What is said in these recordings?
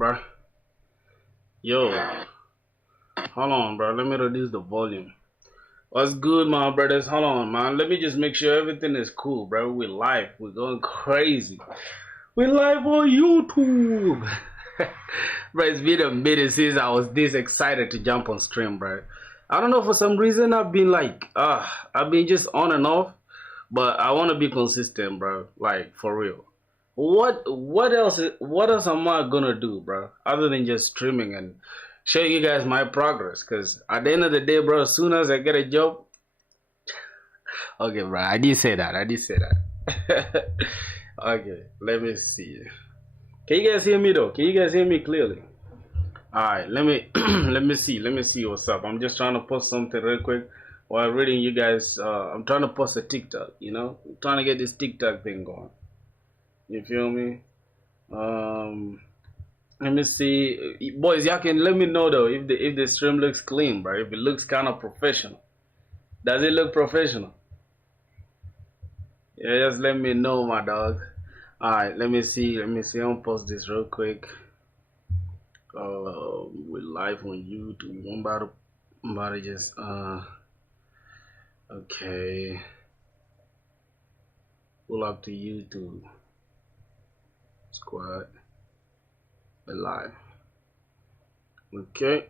bro. Yo, hold on, bro. Let me reduce the volume. What's good, my brothers? Hold on, man. Let me just make sure everything is cool, bro. We're live. We're going crazy. We're live on YouTube. Bro, it's been a minute since I was this excited to jump on stream, bro. I don't know, for some reason I've been like, I've been just on and off, but I want to be consistent, bro. Like, for real. What else am I gonna do, bro? Other than just streaming and show you guys my progress? Cause at the end of the day, bro, as soon as I get a job, okay, bro, I did say that. Okay, let me see. Can you guys hear me though? Can you guys hear me clearly? All right, let me let me see what's up. I'm just trying to post something real quick while reading you guys. I'm trying to post a TikTok. I'm trying to get this TikTok thing going. You feel me? Um, Let me see, boys. Y'all can let me know though if the stream looks clean, bro. If it looks kind of professional. Does it look professional? Yeah, just let me know, my dog. All right, let me see. I'm gonna post this real quick. We're live on YouTube. I'm about to just okay. Pull up to YouTube. Squad. We're live. Okay.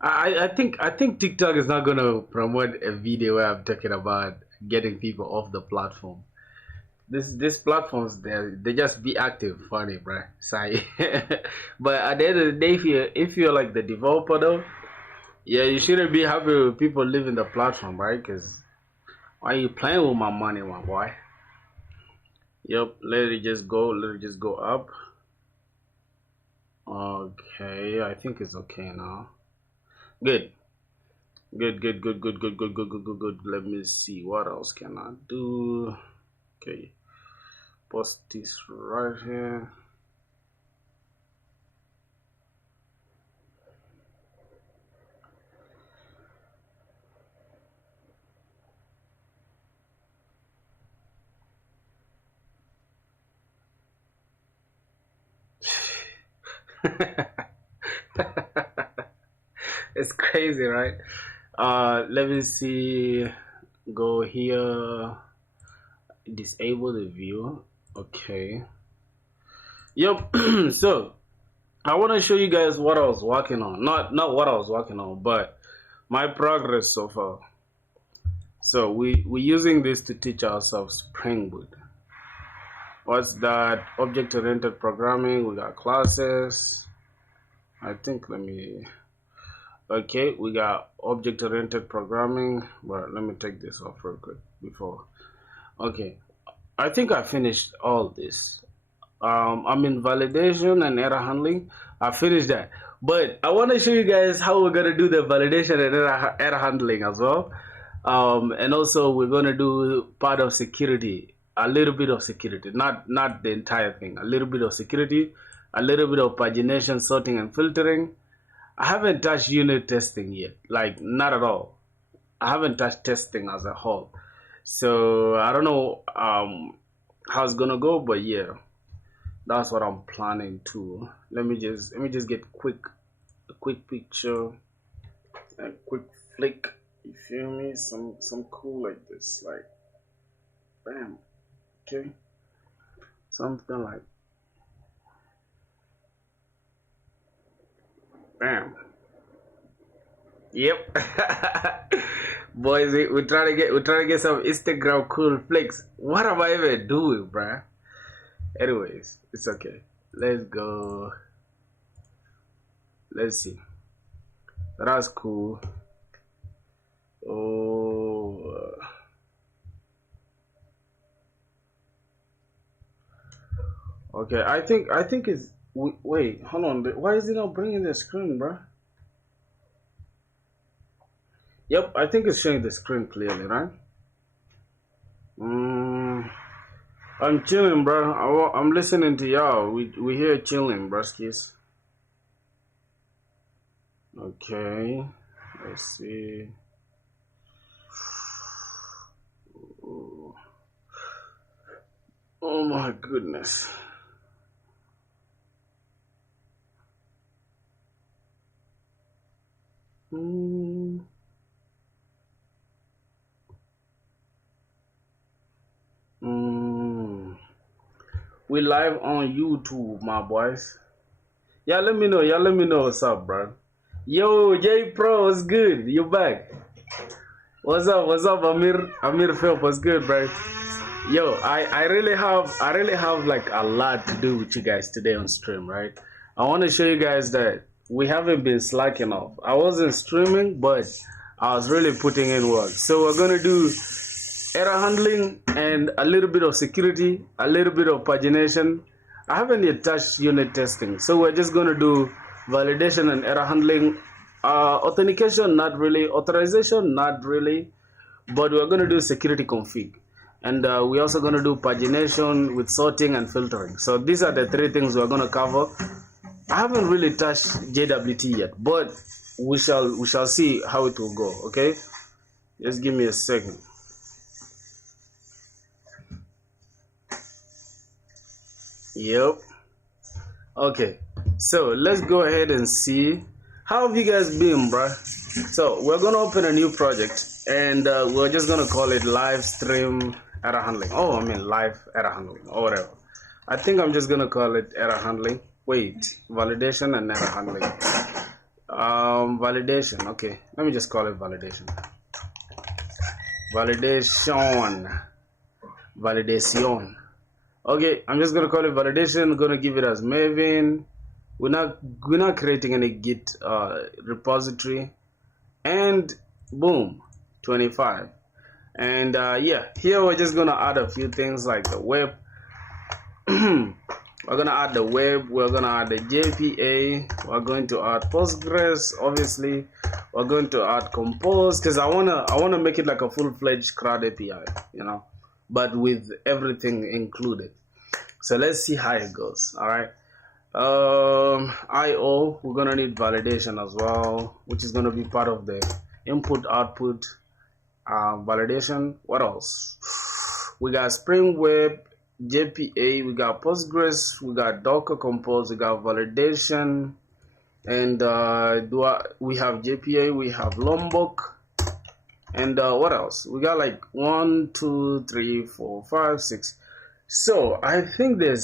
I think TikTok is not gonna promote a video where I'm talking about getting people off the platform. This platforms they just be active, funny, bro. Sorry, but at the end of the day, if you're like the developer though, yeah, you shouldn't be happy with people leaving the platform, right? Because why are you playing with my money, my boy? Yep, let it just go. Let it just go up. Okay, I think it's okay now. Good. Good. Let me see what else can I do. Okay, post this right here. It's crazy, right? Let me see. Go here. Disable the view. Okay. Yep. So I want to show you guys what I was working on. Not what I was working on, but my progress so far. So we're using this to teach ourselves SpringBoot. What's that? Object-oriented programming. We got classes. I think okay, we got object-oriented programming, but let me take this off real quick before. Okay, I think I finished all this. I'm in validation and error handling. I finished that, but I want to show you guys how we're gonna do the validation and error handling as well. And also we're gonna do part of security, a little bit of security, not the entire thing. A little bit of security, a little bit of pagination, sorting, and filtering. I haven't touched unit testing yet, like not at all. I haven't touched testing as a whole, so I don't know how it's gonna go, but yeah, that's what I'm planning to. Let me just get a quick picture, a quick flick. You feel me? Some cool like this, like bam. Okay, something like bam. Yep. Boys, we're trying to get some Instagram cool flicks. What am I even doing, bruh? Anyways, it's okay. Let's go. Let's see. That's cool. Oh. Okay. I think it's. Wait. Hold on. Why is it not bringing the screen, bruh? Yep. I think it's showing the screen clearly, right? I'm chilling, bro. I'm listening to y'all. We here chilling, bruskies. Okay. Let's see. Oh my goodness. We live on YouTube, my boys. Y'all let me know. Y'all let me know what's up, bro. Yo, J Pro, what's good? You back? What's up? What's up, Amir? Amir Philp, what's good, bro? Yo, I really have like a lot to do with you guys today on stream, right? I want to show you guys that we haven't been slacking off. I wasn't streaming, but I was really putting in work. So we're gonna do error handling and a little bit of security, a little bit of pagination. I haven't yet touched unit testing, so we're just gonna do validation and error handling. Authentication, not really. Authorization, not really. But we're gonna do security config, and we're also gonna do pagination with sorting and filtering. So these are the three things we're gonna cover. I haven't really touched JWT yet, but we shall see how it will go. Okay, just give me a second. Yep. Okay, so let's go ahead and see. How have you guys been, bruh? So we're gonna open a new project, and we're just gonna call it live stream error handling. Oh, I mean live error handling or whatever. I think I'm just gonna call it error handling. Wait, validation and error handling. Validation. Okay, let me just call it validation. Validation. Okay, I'm just gonna call it validation. I'm gonna give it as Maven. We're not creating any Git repository, and boom, 25. And yeah, here we're just gonna add a few things like the web. We're gonna add the web. We're gonna add the JPA. We're going to add Postgres. Obviously, we're going to add Compose because I wanna make it like a full-fledged CRUD API, you know, but with everything included. So let's see how it goes. All right. IO, we're gonna need validation as well, which is gonna be part of the input output validation. What else? We got Spring Web, JPA, we got Postgres, we got Docker Compose, we got validation, and we have JPA, we have Lombok, and what else? We got like 1, 2, 3, 4, 5, 6. So I think there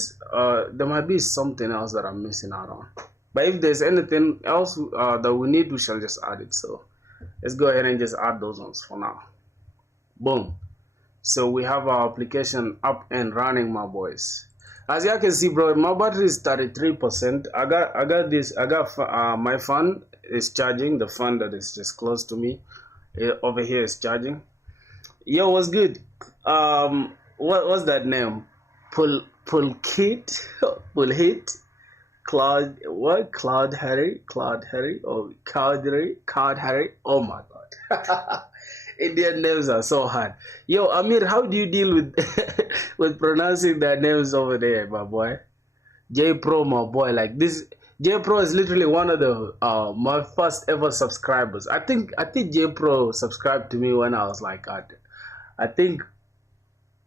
might be something else that I'm missing out on. But if there's anything else that we need, we shall just add it. So let's go ahead and just add those ones for now. Boom. So we have our application up and running, my boys. As you can see, bro, my battery is 33%. I got this. My fan is charging. The fan that is just close to me over here is charging. Yo, what's good? What's that name? Pulhit, Cloud Harry, oh Cloud Harry. Oh my god. Indian names are so hard. Yo, Amir, how do you deal with with pronouncing their names over there, my boy? J Pro, my boy. Like this, J Pro is literally one of the my first ever subscribers. I think J Pro subscribed to me when I was like at, I think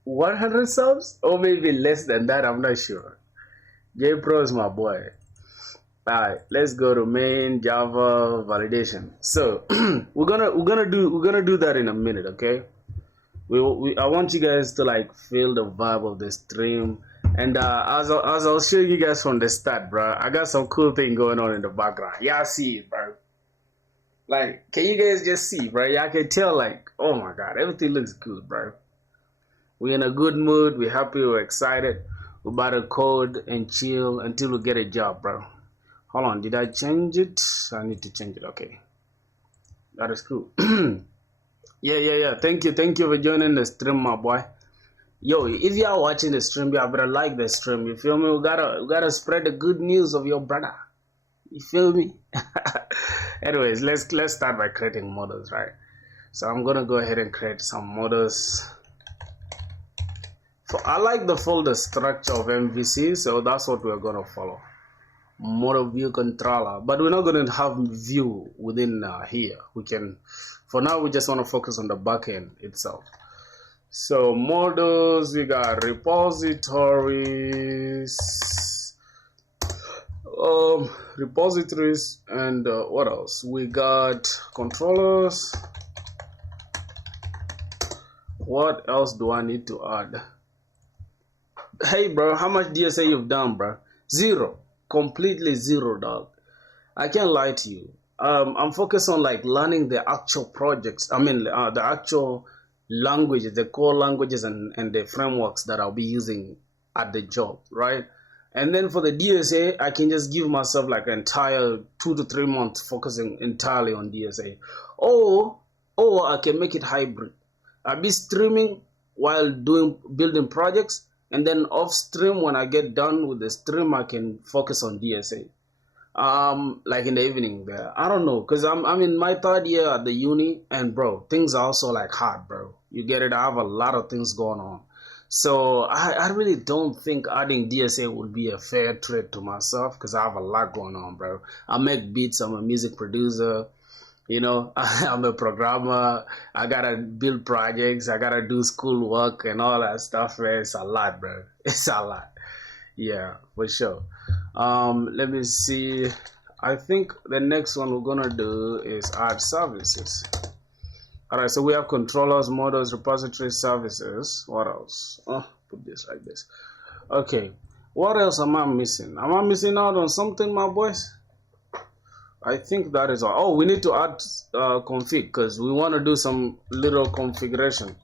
100 subs or maybe less than that. I'm not sure. J Pro is my boy. Alright, let's go to main Java validation. So we're gonna do that in a minute, okay? I want you guys to like feel the vibe of the stream, and as I'll show you guys from the start, bro. I got some cool thing going on in the background. Y'all see it, bro? Like, can you guys just see, bro? Y'all can tell, like, oh my god, everything looks good, bro. We're in a good mood. We're happy. We're excited. We're about to code and chill until we get a job, bro. Hold on, did I change it? I need to change it. Okay, that is cool. yeah. Thank you for joining the stream, my boy. Yo, if you are watching the stream, you better like the stream. You feel me? We gotta spread the good news of your brother. You feel me? Anyways, let's start by creating models, right? So I'm gonna go ahead and create some models. So I like the folder structure of MVC, so that's what we're gonna follow. Model view controller, but we're not going to have view within here. We can, for now, we just want to focus on the backend itself. So models, we got repositories, and what else? We got controllers. What else do I need to add? Hey, bro, how much DSA you've done, bro? Zero. Completely zero, dog. I can't lie to you. I'm focused on like learning the actual projects. I mean, the actual languages, the core languages, and the frameworks that I'll be using at the job, right? And then for the DSA, I can just give myself like an entire 2 to 3 months focusing entirely on DSA, or I can make it hybrid. I'll be streaming while doing building projects, and then off stream when I get done with the stream, I can focus on DSA. Like in the evening there. I don't know, cause I'm in my third year at the uni, and bro, things are also like hard, bro. You get it? I have a lot of things going on. So I really don't think adding DSA would be a fair trade to myself because I have a lot going on, bro. I make beats, I'm a music producer, you know, I'm a programmer, I gotta build projects, I gotta do school work and all that stuff, man. It's a lot, bro. It's a lot. Yeah, for sure. Let me see. I think the next one we're gonna do is add services. All right, so we have controllers, models, repository, services. What else? Oh, put this like this. Okay, what else am I missing? Am I missing out on something, my boys? I think that is all. Oh, we need to add config because we want to do some little configuration.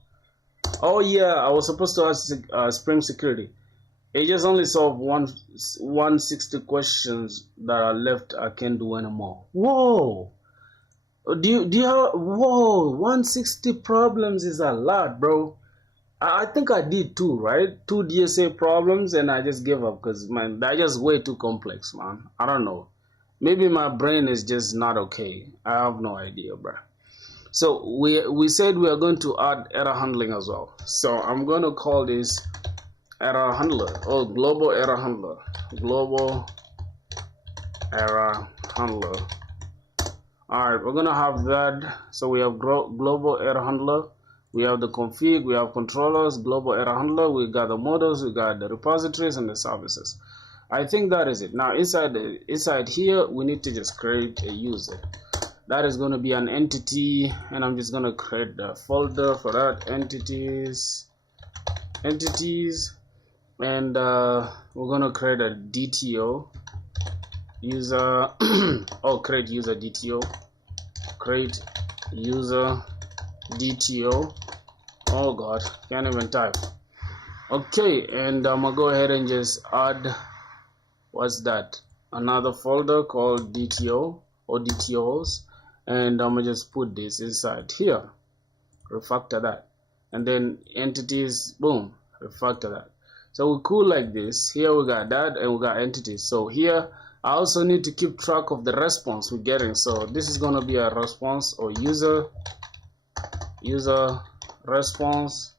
Oh yeah, I was supposed to add Spring Security. It just only solved 160 questions that are left. I can't do anymore. Whoa. Do you have, whoa, 160 problems is a lot, bro. I think I did two, right? Two DSA problems and I just gave up because, man, that's just way too complex, man. I don't know. Maybe my brain is just not okay. I have no idea, bro. So we said we are going to add error handling as well. So I'm going to call this error handler. Oh, global error handler. Global error handler. All right, we're gonna have that. So we have global error handler, we have the config, we have controllers, global error handler, we got the models, we got the repositories and the services. I think that is it. Now inside here we need to just create a user. That is going to be an entity, and I'm just going to create a folder for that. Entities, and we're going to create a DTO user. Oh, create user DTO, create user DTO. Oh god, can't even type. Okay, and I'm gonna go ahead and just add, what's that, another folder called DTO or DTOs, and I'm gonna just put this inside here, refactor that, and then entities, boom, refactor that. So we're cool like this. Here we got that, and we got entities. So here I also need to keep track of the response we're getting. So this is gonna be a response, or user response.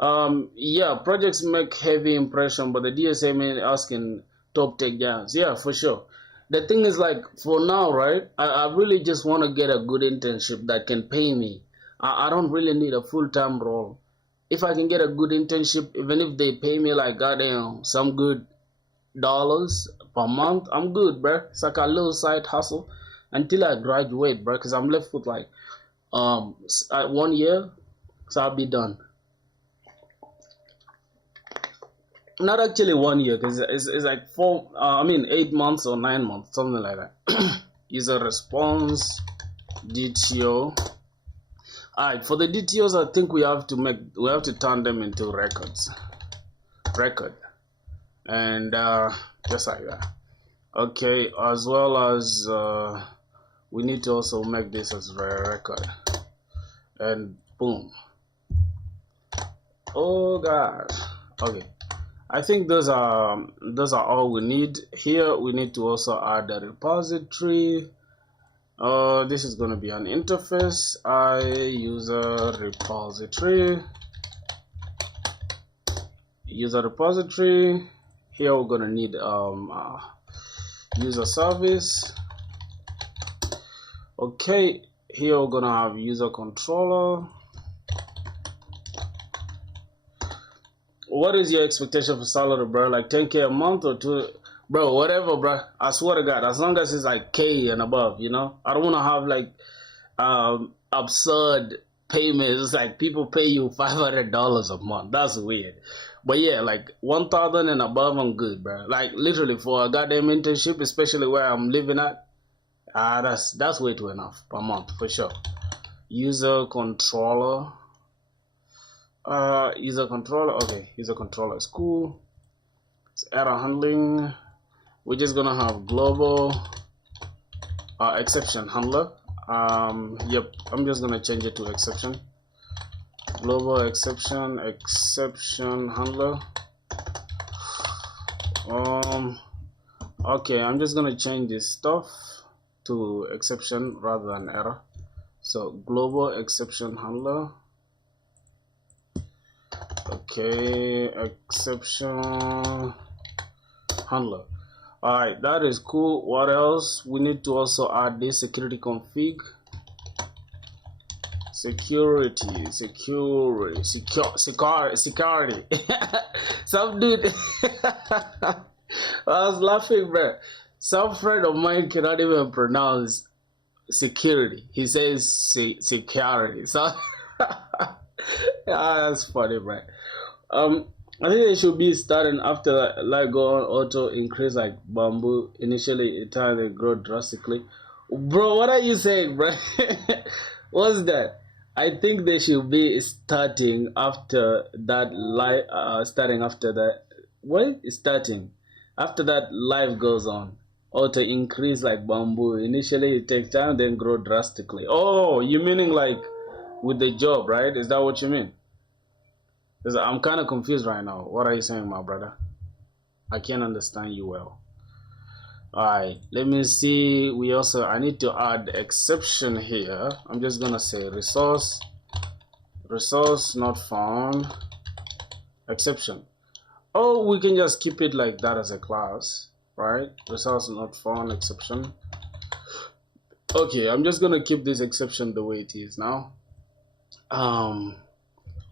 Yeah, projects make heavy impression, but the DSA may asking top takedowns. Yeah, for sure. The thing is, like, for now, right, I really just want to get a good internship that can pay me. I don't really need a full-time role. If I can get a good internship, even if they pay me like goddamn some good dollars per month, I'm good, bro. It's like a little side hustle until I graduate, bro, because I'm left with like 1 year, so I'll be done. Not actually 1 year, because it's like 8 months or 9 months, something like that. User response DTO. All right, for the DTOs, I think we have to turn them into record, and just like that. Okay, as well as we need to also make this as a record, and boom. Oh god. Okay, I think those are all we need. Here we need to also add a repository. This is going to be an interface. User repository. Here we're going to need user service. Okay, here we're going to have user controller. What is your expectation for salary, bro? Like 10K a month or 2? Bro, whatever, bro. I swear to God, as long as it's like K and above, you know? I don't want to have like absurd payments. It's like people pay you $500 a month. That's weird. But yeah, like 1,000 and above, I'm good, bro. Like literally for a goddamn internship, especially where I'm living at, that's way too enough per month for sure. User controller, okay, user controller is cool. It's error handling. We're just gonna have global exception handler. Yep, I'm just gonna change it to exception. Global exception handler. Okay, I'm just gonna change this stuff to exception rather than error. So global exception handler. Okay, exception handler. All right, that is cool. What else? We need to also add this security config. Security. Some dude. I was laughing, bro. Some friend of mine cannot even pronounce security. He says security. So yeah, that's funny, bro. I think they should be starting after that, like go on auto increase like bamboo. Initially, it time they grow drastically. Bro, what are you saying, bro? What's that? I think they should be starting after that live. Starting after that. What is starting? After that live goes on. Auto increase like bamboo. Initially, it takes time, then grow drastically. Oh, you meaning like with the job, right? Is that what you mean? I'm kind of confused right now. What are you saying, my brother? I can't understand you well. Alright, let me see. I need to add exception here. I'm just gonna say resource not found, exception. Oh, we can just keep it like that as a class, right? Resource not found, exception. Okay, I'm just gonna keep this exception the way it is now.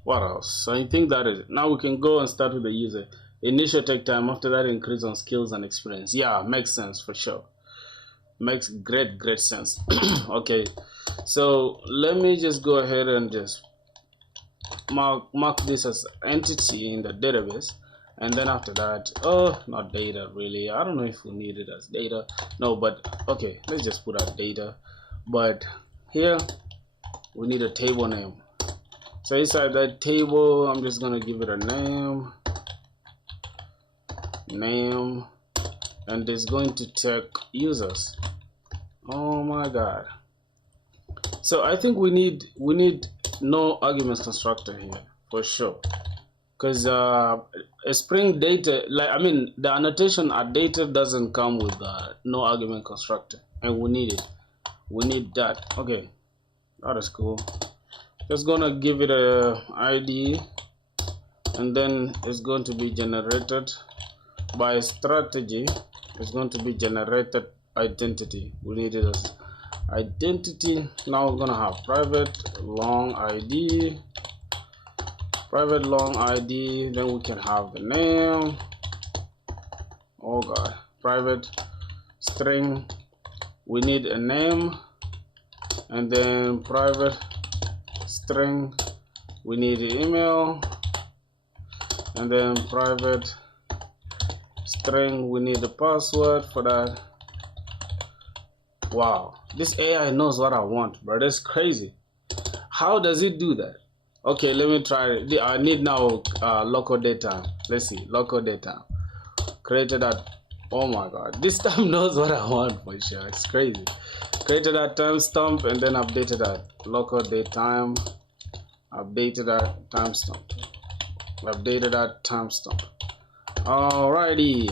What else? So I think that is it. Now we can go and start with the user. Initial take time, after that increase on skills and experience. Yeah, makes sense for sure. Makes great sense. Okay, so let me just go ahead and just mark this as entity in the database, and then after that, not data really. I don't know if we need it as data. No, but okay, let's just put out data. But here we need a table name. So inside that table, I'm just gonna give it a name, and it's going to check users. Oh my god. So I think we need no arguments constructor here for sure, because a Spring data, like I mean the annotation at data doesn't come with no argument constructor, and we need it. We need that. Okay, that is cool. Just gonna give it a ID, and then it's going to be generated by strategy. It's going to be generated identity. We need it as identity. Now we're gonna have private long ID, then we can have the name. Oh god, private string, we need a name, and then private string, we need the email, and then private string, we need the password for that. Wow, this AI knows what I want, bro. That's crazy. How does it do that? Okay, let me try it. I need now local data. Let's see, local data created that. Oh my god, this time knows what I want for sure. It's crazy. Created that timestamp and then updated that local date time, updated that timestamp, alrighty.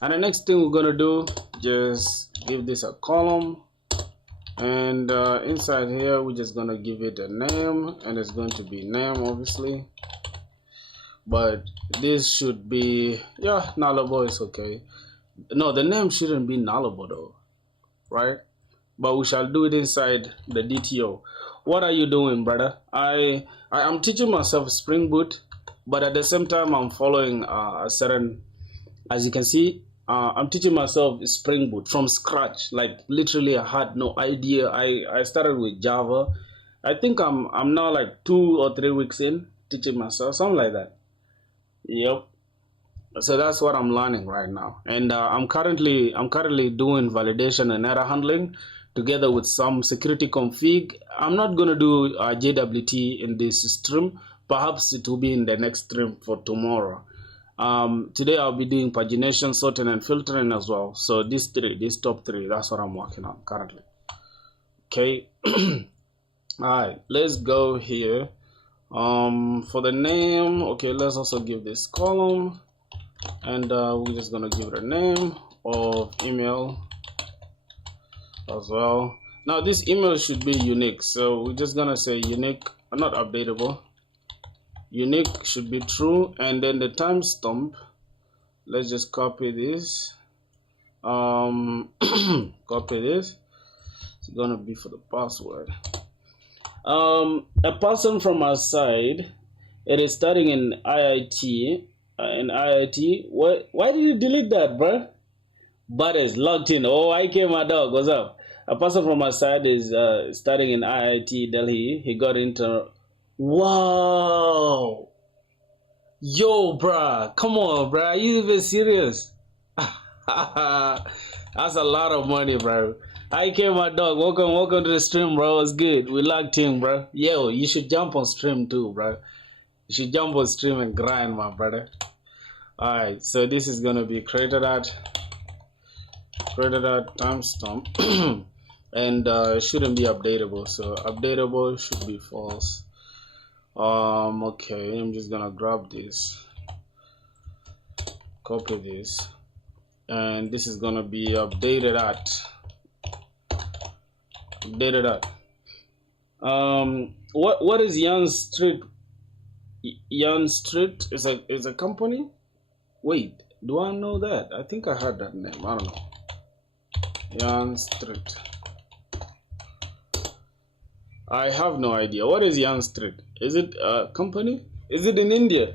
And the next thing we're gonna do, just give this a column, and inside here we're just gonna give it a name, and it's going to be name obviously, but this should be, yeah, nullable is okay. No, the name shouldn't be nullable though, right? But we shall do it inside the DTO. What are you doing, brother? I'm teaching myself Spring Boot, but at the same time I'm following a certain, as you can see, I'm teaching myself Spring Boot from scratch. Like literally, I had no idea. I started with Java. I think I'm now like 2 or 3 weeks in teaching myself, something like that. Yep. So that's what I'm learning right now, and I'm currently doing validation and error handling together with some security config. I'm not gonna do JWT in this stream. Perhaps it will be in the next stream for tomorrow. Today I'll be doing pagination, sorting, and filtering as well. So these top three, that's what I'm working on currently. Okay. All right, let's go here. For the name, okay, let's also give this column. And we're just gonna give it a name of email as well. Now this email should be unique, so we're just gonna say unique, not updatable. Unique should be true, and then the timestamp, let's just copy this. Copy this. It's gonna be for the password. A person from our side, it is starting in IIT. In IIT, why did you delete that, bro? But it's logged in. Oh, I came, my dog. What's up? A person from my side is studying in IIT Delhi. He got into. Wow. Yo, bruh. Come on, bruh. Are you even serious? That's a lot of money, bro. I came, my dog. Welcome to the stream, bro. It's good. We logged in, bro. Yo, you should jump on stream too, bro. You should jump on stream and grind, my brother. Alright, so this is gonna be created at timestamp and it shouldn't be updatable, so updatable should be false. Okay, I'm just gonna grab this, copy this, and this is gonna be updated at what is Yan Street? Yan Street is a company. Wait, do I know that? I think I heard that name. I don't know. Yan Street. I have no idea. What is Yan Street? Is it a company? Is it in India?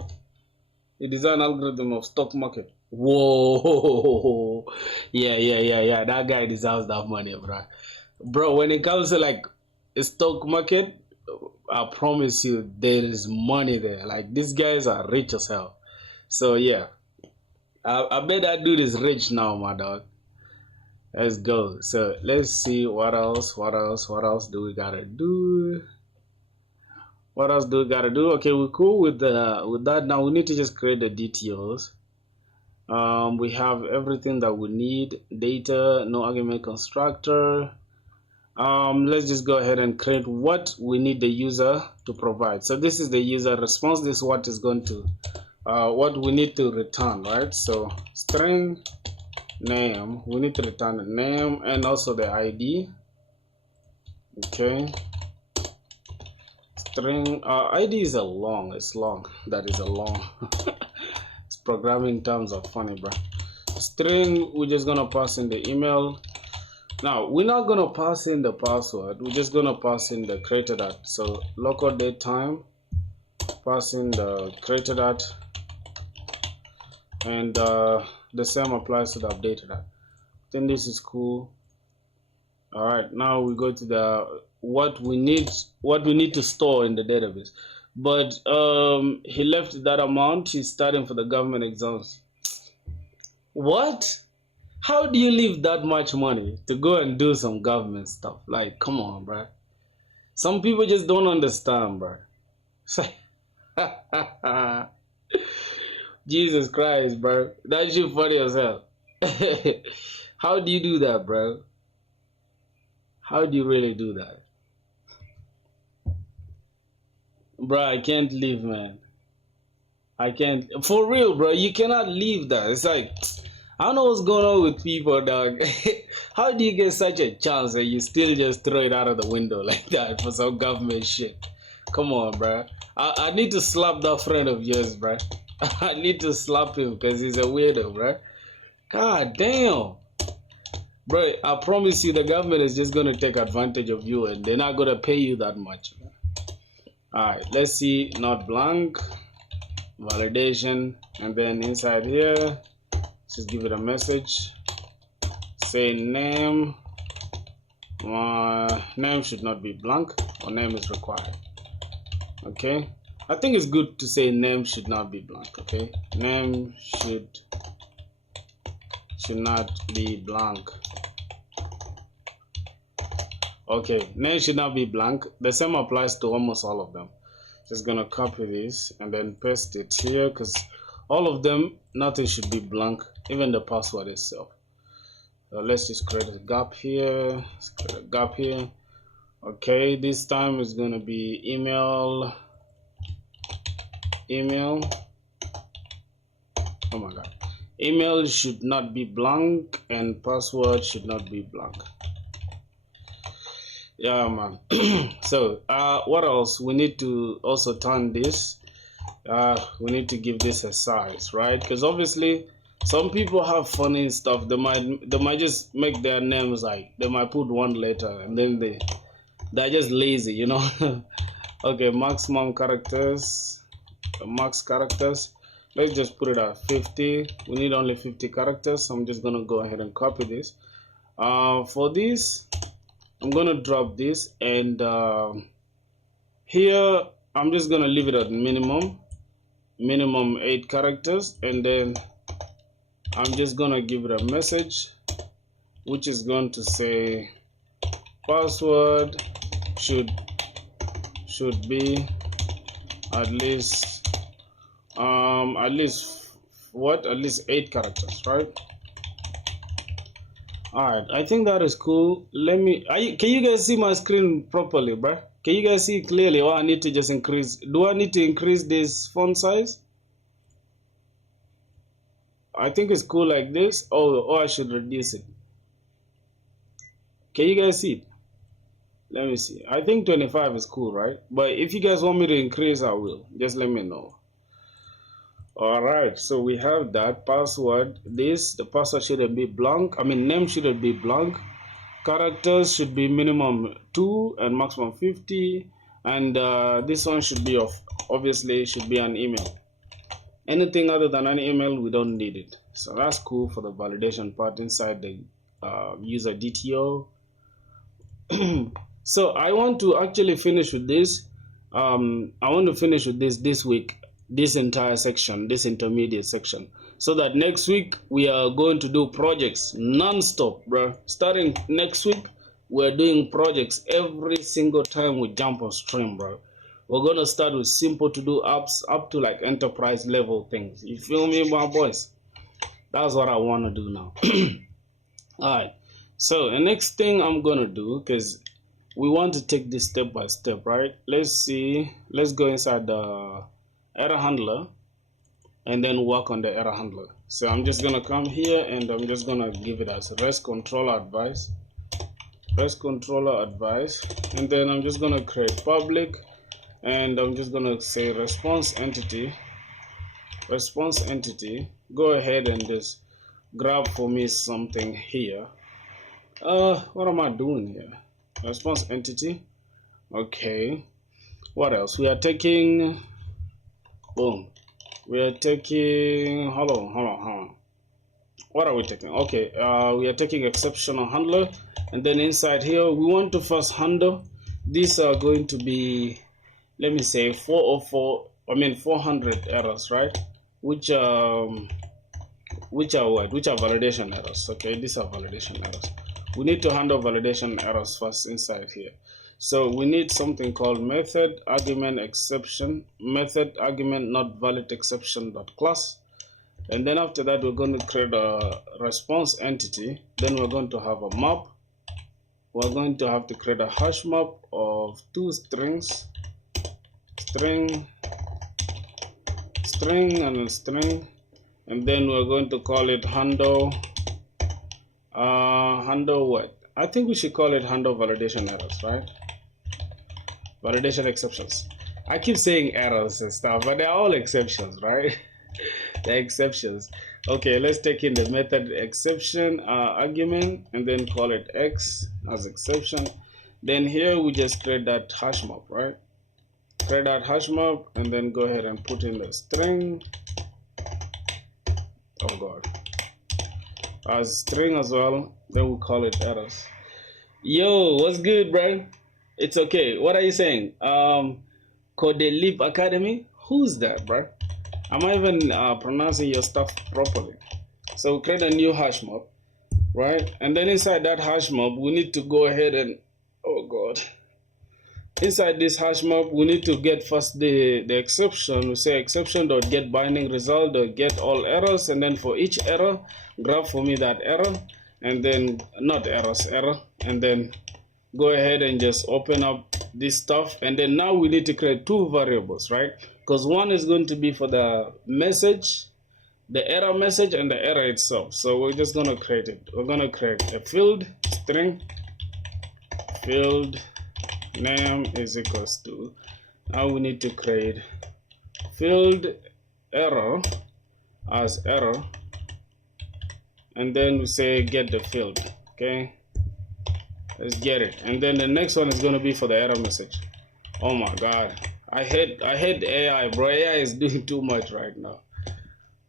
The design algorithm of stock market. Whoa. Yeah. That guy deserves that money, bro. Bro, when it comes to like a stock market, I promise you there is money there. Like these guys are rich as hell. So yeah. I bet that dude is rich now, my dog. Let's go. So let's see what else do we gotta do? What else do we gotta do? Okay, we're cool with that. Now we need to just create the details. We have everything that we need. Data, no argument constructor. Let's just go ahead and create what we need the user to provide. So this is the user response. This is what is going to what we need to return, right? So string name, we need to return the name and also the ID. Okay, string ID is it's long. That is a long. It's programming terms are funny, bro. String, we're just gonna pass in the email. Now we're not gonna pass in the password, we're just gonna pass in the created at. So local date time, pass in the created at, and the same applies to the updated at. I think this is cool. All right, now we go to the what we need to store in the database. But he left that amount. He's studying for the government exams. What? How do you leave that much money to go and do some government stuff? Like, come on, bro. Some people just don't understand, bro. Jesus Christ, bro. That shit funny as hell. How do you do that, bro? How do you really do that? Bro, I can't leave, man. I can't. For real, bro. You cannot leave that. It's like, I don't know what's going on with people, dog. How do you get such a chance and you still just throw it out of the window like that for some government shit? Come on, bro. I need to slap that friend of yours, bro. I need to slap him because he's a weirdo, bro. God damn. Bro, I promise you the government is just going to take advantage of you and they're not going to pay you that much. Alright, let's see. Not blank. Validation. And then inside here, just give it a message. Say name. Name should not be blank or name is required. Okay. I think it's good to say name should not be blank. Okay, name should not be blank. Okay, name should not be blank. The same applies to almost all of them. Just gonna copy this and then paste it here, because all of them, nothing should be blank, even the password itself. Let's just create a gap here. Let's create a gap here. Okay, this time it's gonna be email. Oh my god, email should not be blank and password should not be blank. Yeah, man. So what else? We need to also turn this. We need to give this a size, right? Because obviously some people have funny stuff. They might just make their names like, they might put one letter and then they're just lazy, you know. Okay, maximum characters, max characters. Let's just put it at 50. We need only 50 characters. So I'm just gonna go ahead and copy this. For this, I'm gonna drop this, and here I'm just gonna leave it at minimum 8 characters, and then I'm just gonna give it a message which is going to say password should be at least 8 characters, right? Alright, I think that is cool. Can you guys see my screen properly, bro? Can you guys see clearly, or I need to just increase? Do I need to increase this font size? I think it's cool like this. Or I should reduce it. Can you guys see it? Let me see. I think 25 is cool, right? But if you guys want me to increase, I will. Just let me know. Alright, so we have that password. The password shouldn't be blank. I mean, name shouldn't be blank. Characters should be minimum 2 and maximum 50. And this one should be obviously should be an email. Anything other than an email, we don't need it. So that's cool for the validation part inside the user DTO. So I want to actually finish with this. I want to finish with this week. This entire section, this intermediate section, so that next week we are going to do projects non-stop, bro. Starting next week, we're doing projects every single time we jump on stream, bro. We're gonna start with simple to-do apps up to like enterprise level things. You feel me, my boys? That's what I want to do now. All right. So the next thing I'm gonna do, because we want to take this step by step, right? Let's see. Let's go inside the error handler and then work on the error handler. So I'm just gonna come here and I'm just gonna give it as REST controller advice, and then I'm just gonna create public, and I'm just gonna say response entity. Go ahead and just grab for me something here. What am I doing here? Response entity. Okay, what else? We are taking, boom, we are taking, hold on, what are we taking? Okay, we are taking exceptional handler, and then inside here we want to first handle. These are going to be, let me say 400 errors, right? Which are validation errors. Okay, these are validation errors. We need to handle validation errors first inside here. So we need something called method argument exception, method argument not valid exception dot class, and then after that we're going to create a response entity. Then we're going to have a map. We're going to have to create a hash map of 2 strings, string and a string, and then we're going to call it handle what? I think we should call it handle validation errors, right? Validation exceptions. I keep saying errors and stuff, but they're all exceptions, right? They're exceptions. Okay, let's take in the method exception argument and then call it X as exception. Then here we just create that hash map, right? Create that hash map and then go ahead and put in the string. Oh god. As string as well. Then we call it errors. Yo, what's good, bro? It's okay. What are you saying? Codelib Academy? Who's that, bro? Am I even pronouncing your stuff properly? So we create a new hash map, right? And then inside that hash map, we need to go ahead and, oh God. Inside this hash map, we need to get first the exception. We say exception.get binding result.get all errors, and then for each error, grab for me that error, and then not errors, error, and then go ahead and just open up this stuff. And then now we need to create two variables, right? Because one is going to be for the message, the error message, and the error itself. So we're just gonna create it. We're gonna create a field string field name is equals to, now we need to create field error as error, and then we say get the field. Okay, let's get it. And then the next one is going to be for the error message. Oh my God, I hate AI, bro. AI is doing too much right now.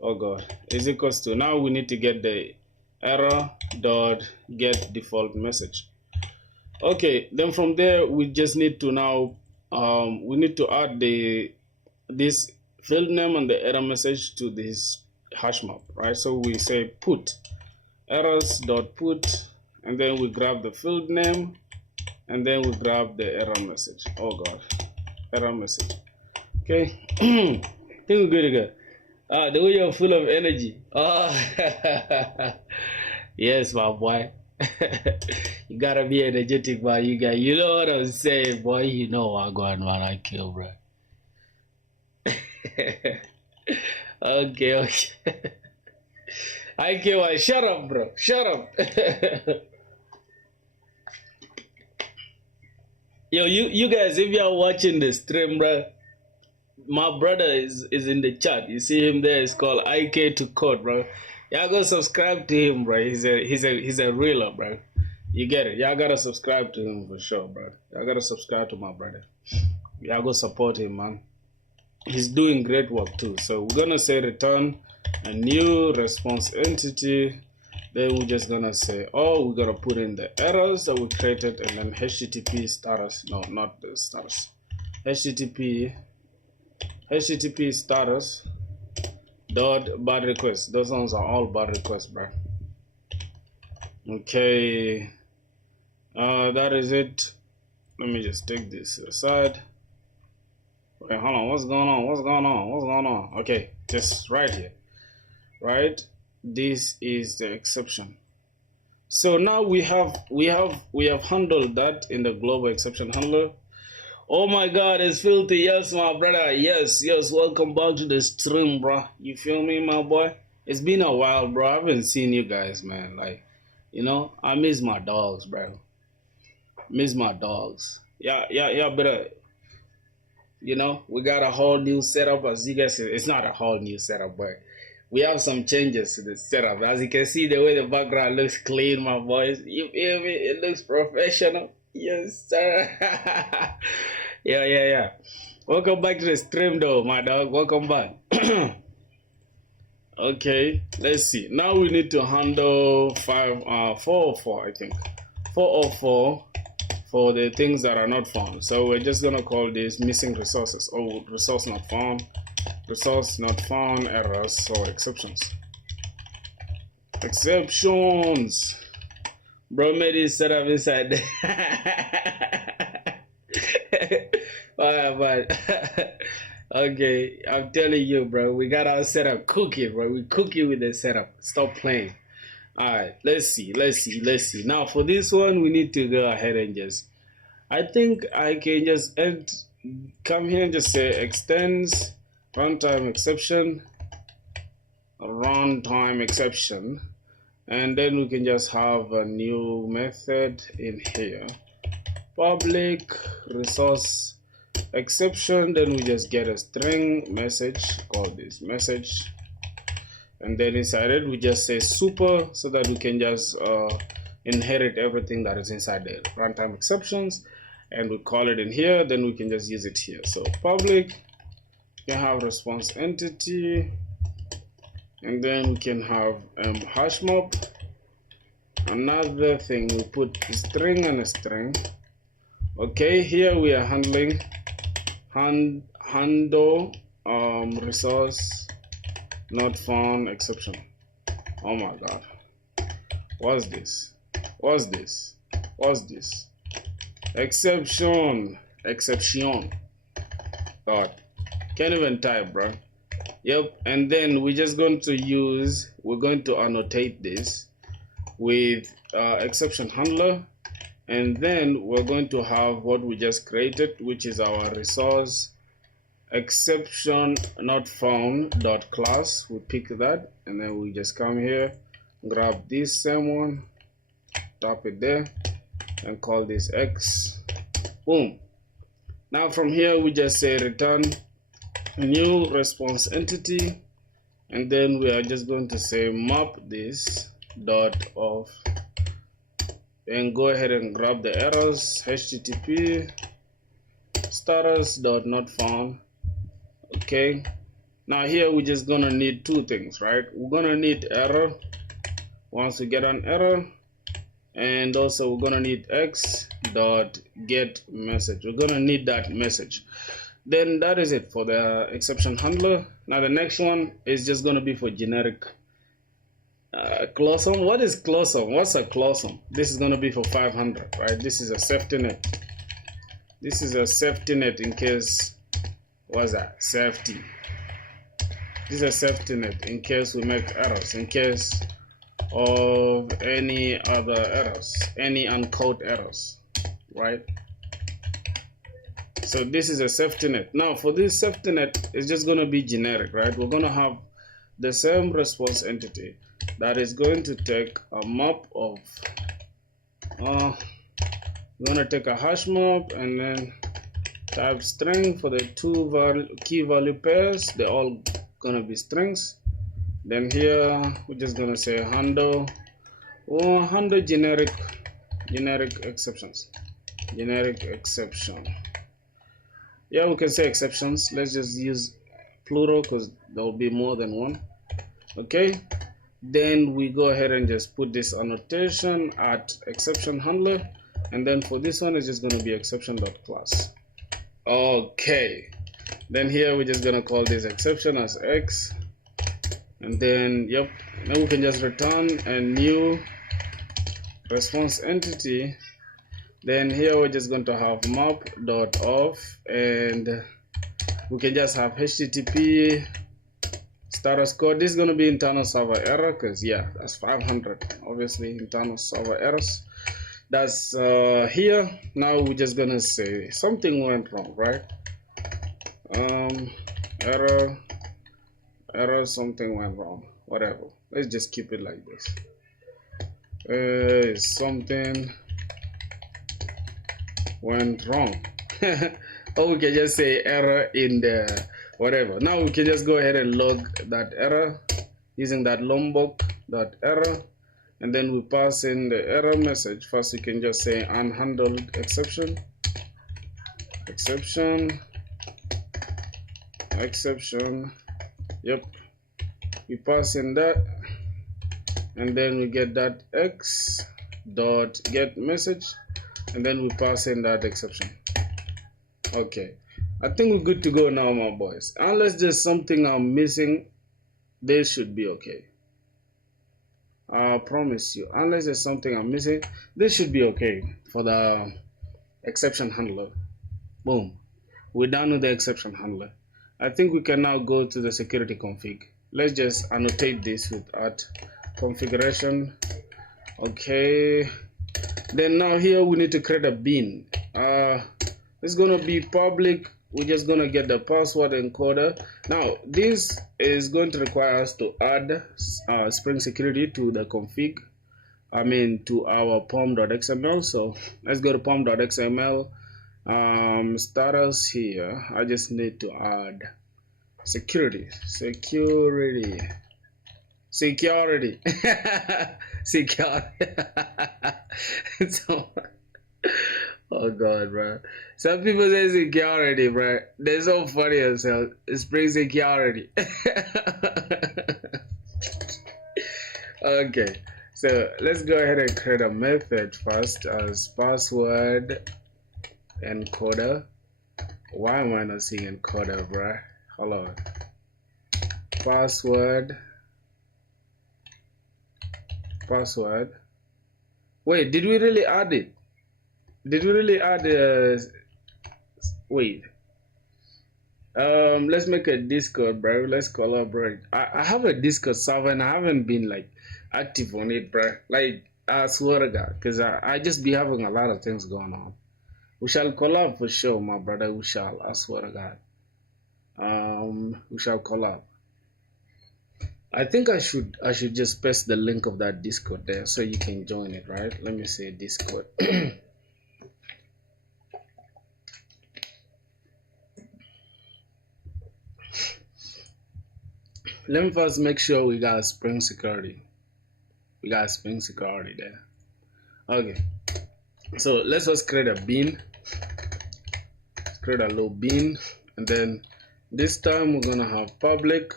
Oh God, is equals to, now we need to get the error dot get default message. Okay, then from there we just need to now we need to add this field name and the error message to this hash map, right? So we say put errors dot put, and then we grab the field name, and then we grab the error message. Oh God, error message. Okay, I think we're good to go. The way you're full of energy. Oh, yes, my boy. You gotta be energetic, man. You know what I'm saying, boy. You know what I'm going, man. I kill, bro. Okay. I kill. Shut up, bro. Shut up. Yo, you guys, if you're watching the stream, bro, my brother is in the chat. You see him there. It's called IK to Code, bro. Y'all go subscribe to him, bro. He's a realer, bro. You get it. Y'all gotta subscribe to him for sure, bro. Y'all gotta subscribe to my brother. Y'all go support him, man. He's doing great work too. So we're gonna say return a new response entity. Then we're just gonna say, oh, we're gonna put in the errors that we created, and then HTTP status. No, not the status. HTTP status dot bad requests. Those ones are all bad requests, bro. Okay, that is it. Let me just take this aside. Wait, hold on. What's going on? Okay, just right here, right? This is the exception. So now we have handled that in the global exception handler. Oh my God, it's filthy. Yes, my brother. Yes. Welcome back to the stream, bro. You feel me, my boy? It's been a while, bro. I haven't seen you guys, man. Like, you know, I miss my dogs, bro. Miss my dogs. Yeah, brother. You know, we got a whole new setup. As you guys, it's not a whole new setup, but we have some changes to the setup. As you can see, the way the background looks clean, my boys. You feel me? It looks professional. Yes, sir. Yeah. Welcome back to the stream, though, my dog. Welcome back. Okay, let's see. Now we need to handle 404, I think. 404 for the things that are not found. So we're just gonna call this missing resources. Oh, resource not found errors or exceptions. Exceptions. Bro made it set up inside but okay, I'm telling you, bro, we got our setup cooking, bro. We cooking with the setup. Stop playing. Alright, let's see. Now for this one, we need to go ahead and just, I think I can just come here and just say extends runtime exception, and then we can just have a new method in here, public resource exception. Then we just get a string message, call this message, and then inside it we just say super, so that we can just inherit everything that is inside the runtime exceptions, and we call it in here. Then we can just use it here. So public, you can have response entity, and then we can have hash map. Another thing, we put a string and a string. Okay, here we are handling handle resource not found exception. Oh my god, what's this? Exception. God, can't even type, bro. Yep. And then we're going to annotate this with exception handler, and then we're going to have what we just created, which is our resource exception not found dot class. We pick that, and then we just come here, grab this same one, tap it there, and call this X. Boom. Now from here we just say return new response entity, and then we are just going to say map this dot of, and go ahead and grab the errors, http status dot not found. Okay, now here we're just gonna need two things, right? We're gonna need error once we get an error, and also we're gonna need x dot get message. We're gonna need that message. Then that is it for the exception handler. Now the next one is just gonna be for generic closum. What is closum? What's a closum? This is gonna be for 500, right? This is a safety net. This is a safety net in case, what's that? Safety. This is a safety net in case we make errors, in case of any other errors, any uncode errors, right? So this is a safety net. Now for this safety net, it's just going to be generic, right? We're going to have the same response entity that is going to take a map of we're going to take a hash map, and then type string for the two key value pairs. They're all going to be strings. Then here we're just going to say handle generic exceptions. Generic exception. Yeah, we can say exceptions. Let's just use plural because there will be more than one. Okay, then we go ahead and just put this annotation at exception handler, and then for this one it's just going to be exception.class. Okay, then here we're just going to call this exception as x, and then yep, then we can just return a new response entity. Then here we're just going to have map.off, and we can just have http status code. This is going to be internal server error because yeah, that's 500, obviously internal server errors. That's here. Now we're just going to say something went wrong, right? Error, something went wrong, whatever. Let's just keep it like this. Something went wrong. Or we can just say error in the whatever. Now we can just go ahead and log that error using that lombok.error, and then we pass in the error message. First we can just say unhandled exception. Yep, we pass in that, and then we get that x dot get message, and then we pass in that exception. Okay, I think we're good to go now, my boys. Unless there's something I'm missing, this should be okay. I promise you, unless there's something I'm missing, this should be okay for the exception handler. Boom, we're done with the exception handler. I think we can now go to the security config. Let's just annotate this with at configuration. Okay, then now here we need to create a bean. It's gonna be public. We're just gonna get the password encoder. Now this is going to require us to add Spring Security to the config, to our pom.xml. So let's go to pom.xml. Status here. I just need to add security. Security. So, oh god, bro. Some people say security, bro. They're so funny as hell. Spring security. Okay, so let's go ahead and create a method first as password encoder, Why am I not seeing encoder, bruh? Hold on. Password. Wait, did we really add it? Did we really add wait. Let's make a Discord, bro. Let's collaborate. I have a Discord server and I haven't been like active on it, bro. Like I swear to God, because I just be having a lot of things going on. We shall collab for sure, my brother. We shall. I swear to God. We shall collab. I think I should just paste the link of that Discord there so you can join it, right? Let me say Discord. Let me first make sure we got Spring Security. We got Spring Security there. Okay. So let's just create a bean. Let's create a little bean, and then this time we're gonna have public.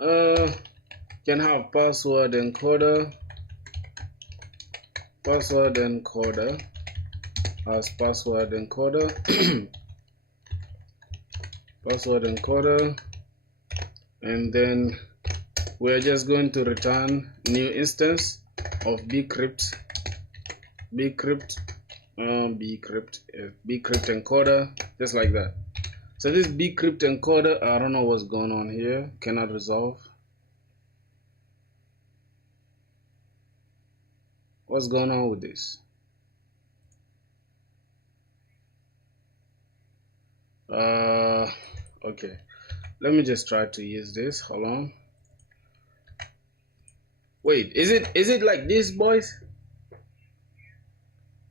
Can have password encoder. Password encoder as password encoder. Password encoder, and then we're just going to return new instance of bcrypt encoder, just like that. So this bcrypt encoder, I don't know what's going on here, cannot resolve. What's going on with this? Okay, let me just try to use this. Hold on. Wait, is it like this, boys?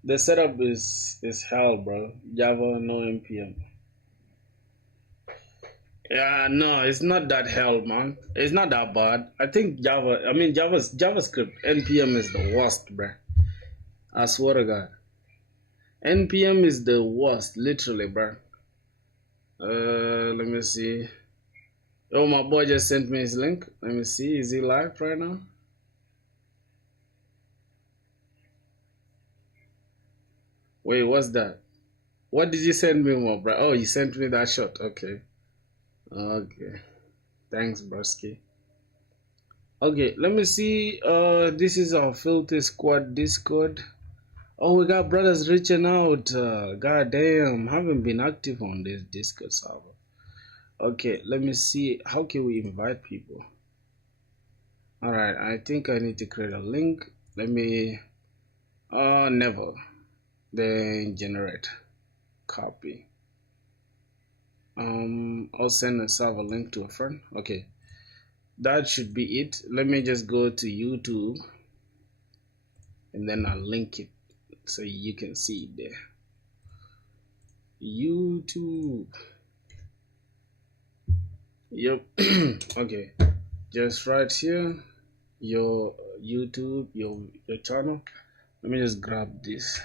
The setup is hell, bro. Java no npm. Yeah, no, it's not that hell, man. It's not that bad. I think JavaScript npm is the worst, bro. I swear to God, npm is the worst, literally, bro. Let me see. Oh, my boy just sent me his link. Let me see. Is he live right now? Wait, what's that? What did you send me, my bro? Oh, you sent me that shot. Okay. Okay. Thanks, Brusky. Okay, let me see. This is our Filthy Squad Discord. Oh, we got brothers reaching out. God damn, haven't been active on this Discord server. Okay, let me see. How can we invite people? Alright, I think I need to create a link. Let me never. Then generate. Copy. I'll send a server link to a friend. Okay, that should be it. Let me just go to YouTube and then I'll link it so you can see it there. YouTube. Yep. Okay, just right here, your YouTube, your channel. Let me just grab this.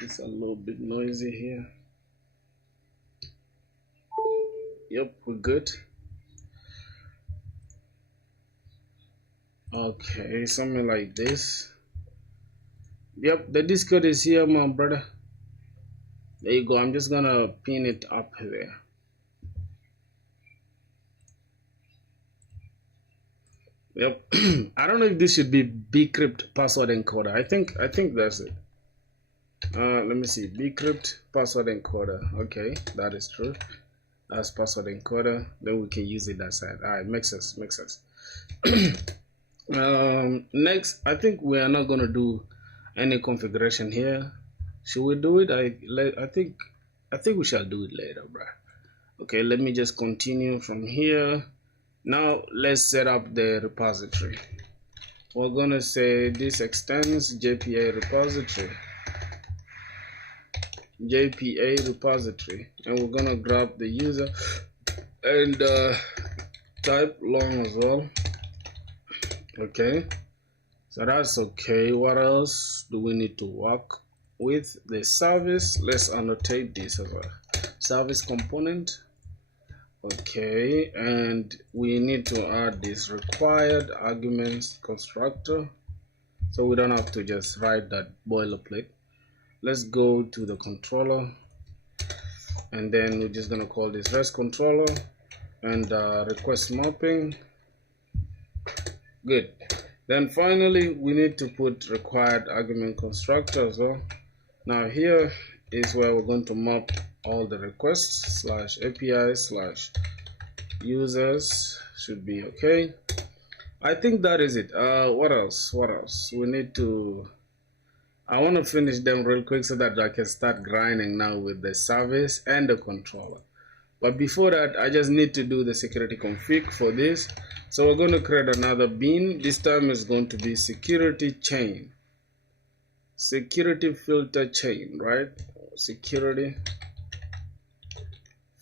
It's a little bit noisy here. Yep, we're good. Okay, something like this. Yep, the Discord is here, my brother. There you go. I'm just gonna pin it up there. Yep. I don't know if this should be bcrypt password encoder. I think that's it. Let me see. Bcrypt password encoder. Okay, that is true. That's password encoder. Then we can use it that side. Alright, makes sense. Next, I think we are not gonna do any configuration here. Should we do it? I think we shall do it later, bro. Okay, let me just continue from here. Now let's set up the repository. We're gonna say this extends JPA repository, and we're gonna grab the user and type long as well. Okay, so that's okay. What else do we need to work with? The service. Let's annotate this as a service component. Okay, and we need to add this required arguments constructor so we don't have to just write that boilerplate. Let's go to the controller. and then we're just gonna call this REST controller and request mapping. Good. Then finally we need to put required argument constructor as well. Now here is where we're going to map all the requests /API/users. Should be okay. I think that is it. What else we need to, I want to finish them real quick so that I can start grinding now with the service and the controller. But before that, I just need to do the security config for this. So we're going to create another bean. This time is going to be security chain, security filter chain, right? Security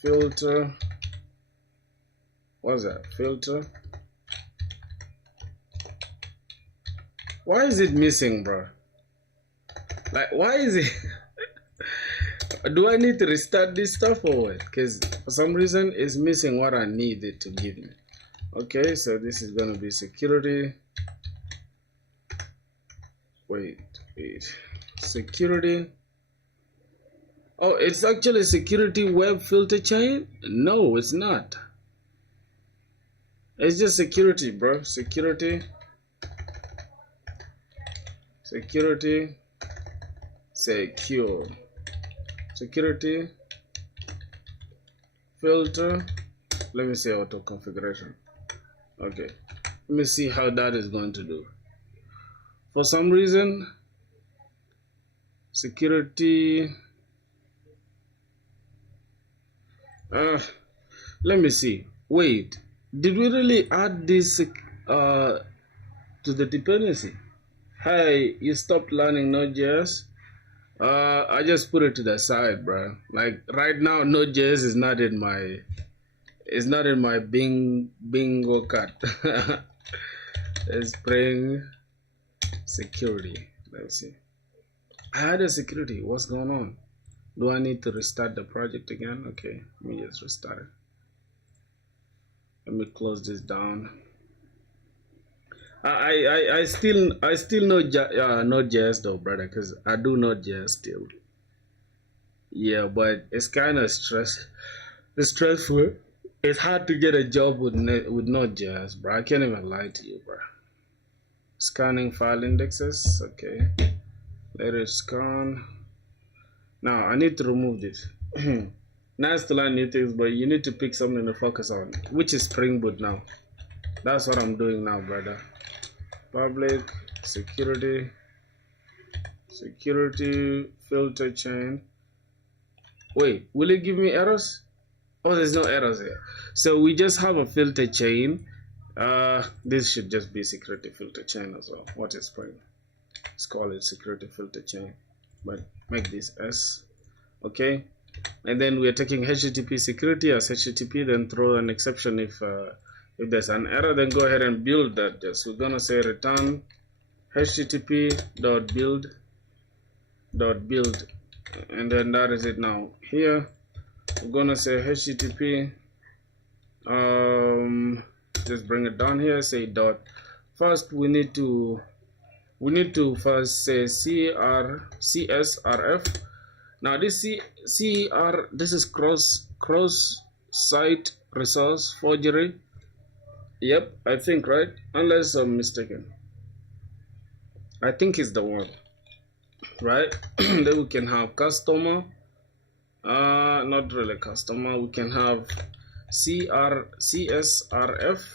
filter, what's that? Filter. Why is it missing, bro? Like, why is it? Do I need to restart this stuff or what? Because for some reason it's missing what I need it to give me. Okay, so this is gonna be security. Wait. Security. Oh, it's actually security web filter chain? No, it's not. It's just security, bro. Security secure, security filter. Let me see auto configuration. Okay, let me see how that is going to do. For some reason, security, let me see. Wait, did we really add this to the dependency? Hey, you stopped learning Node.js? I just put it to the side, bro. Like right now, Node.js is not in my bingo card. Spring security. Let's see. I had a security. What's going on? Do I need to restart the project again? Okay, let me just restart it. Let me close this down. I still know Node.js though, brother, because I do Node.js still. Yeah, but it's kind of stressful. It's hard to get a job with Node.js, bro. I can't even lie to you, bro. Scanning file indexes. Okay, let it scan. Now I need to remove this. Nice to learn new things, but you need to pick something to focus on, which is SpringBoot now. That's what I'm doing now, brother. Public security filter chain. Wait, will it give me errors? Oh, there's no errors here. So we just have a filter chain. This should just be security filter chain as well. What is Spring? Let's call it security filter chain, but make this S. Okay, and then we're taking HTTP security as HTTP, then throw an exception if there's an error, then go ahead and build that. Just we're gonna say return http.build, and then that is it. Now here we're gonna say http, just bring it down here, say dot. First we need to first say CSRF. Now this this is cross site resource forgery. Yep, I think, right? Unless I'm mistaken. I think it's the one, right? Then we can have customer, not really customer. We can have CSRF,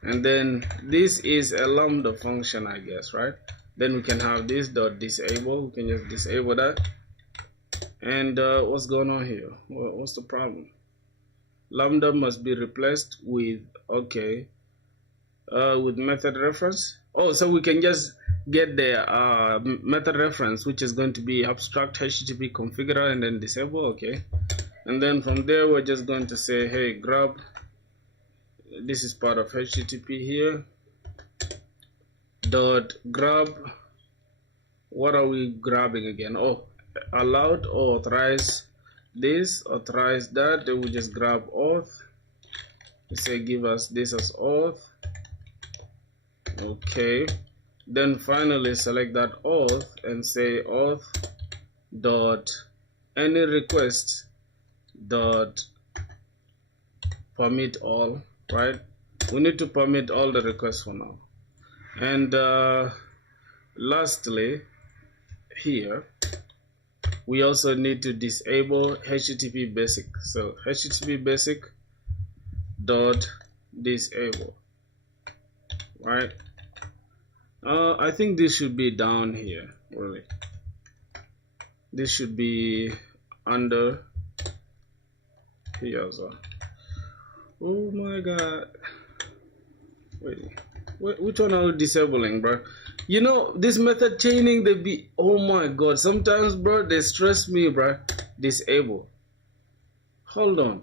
and then this is a lambda function, I guess, right? Then we can have this dot disable. We can just disable that. And what's going on here? What's the problem? Lambda must be replaced with, okay, with method reference. Oh, so we can just get the method reference, which is going to be abstract HTTP configurer, and then disable. Okay, and then from there we're just going to say, hey, grab, this is part of HTTP here, dot grab. What are we grabbing again? Oh, allowed or authorize this, authorize that. Then we just grab auth. We say give us this as auth. Okay, then finally select that auth and say auth dot any request dot permit all, right? We need to permit all the requests for now. And lastly, here we also need to disable HTTP basic. So HTTP basic dot disable, right? I think this should be down here, really. This should be under here as well. Oh my god. Wait, which one are we disabling, bro? You know, this method chaining, they be, oh my god, sometimes, bro, they stress me, bro. Disable. Hold on.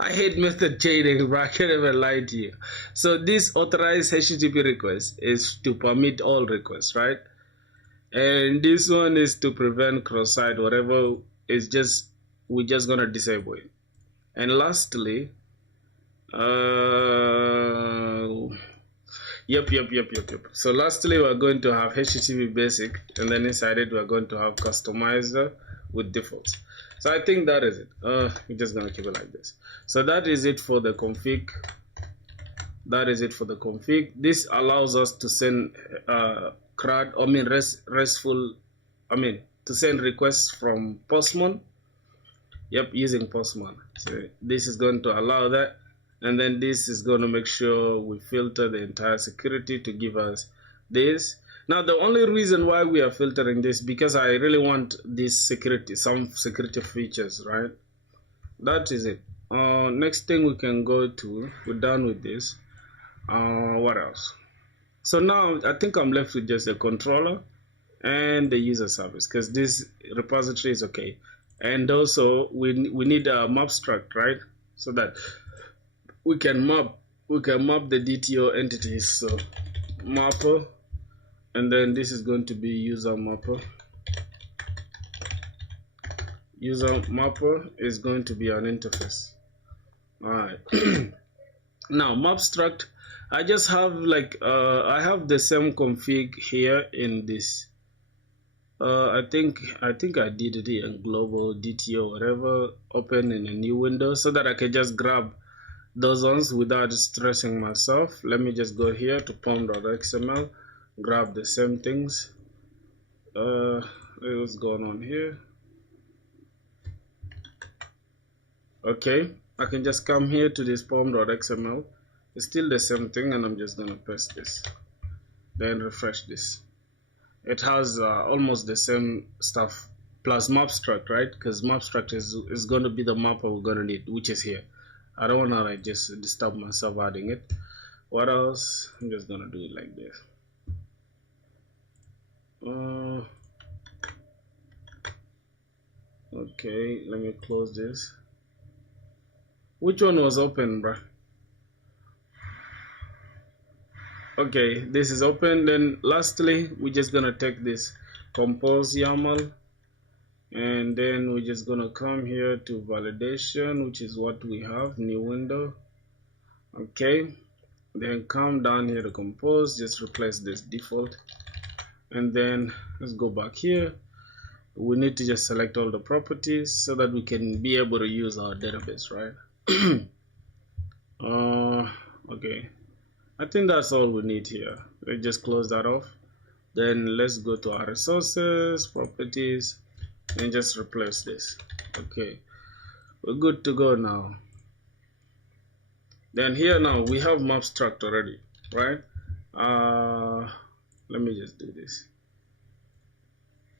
I hate method chaining, bro. I can't even lie to you. So this authorized HTTP request is to permit all requests, right? And this one is to prevent cross-site, whatever. It's just, we're just gonna disable it. And lastly, yep. So lastly, we're going to have HTTP basic, and then inside it we're going to have customizer with defaults. So I think that is it. We're just gonna keep it like this. So that is it for the config. That is it for the config. This allows us to send CRUD, RESTful, to send requests from Postman. Yep, using Postman. So this is going to allow that. And then this is going to make sure we filter the entire security to give us this. Now, the only reason why we are filtering this, because I really want this security, some security features, right? That is it. Next thing we can go to, we're done with this. What else? So now I think I'm left with just the controller and the user service, because this repository is okay. And also we need a map struct, right? So that we can map the DTO entities. So mapper, and then this is going to be user mapper. User mapper is going to be an interface. All right. Now map struct, I just have like I have the same config here in this. I think I did it in global DTO, whatever, open in a new window, so that I can just grab those ones without stressing myself. Let me just go here to pom.xml, grab the same things. What's going on here? Okay, I can just come here to this pom.xml. It's still the same thing, and I'm just gonna paste this, then refresh this. It has almost the same stuff plus map struct, right? Because map struct is going to be the mapper we're going to need, which is here. I don't want to like just disturb myself adding it. What else? I'm just going to do it like this. Okay, let me close this. Which one was open, bruh? Okay, this is open. Then lastly, we're just gonna take this compose YAML, and then we're just gonna come here to validation, which is what we have, new window. Okay, then come down here to compose, just replace this default, and then let's go back here. We need to just select all the properties so that we can be able to use our database, right? Okay, I think that's all we need here. Let's just close that off. Then let's go to our resources, properties, and just replace this. Okay, we're good to go now. Then here now we have map struct already, right? Let me just do this.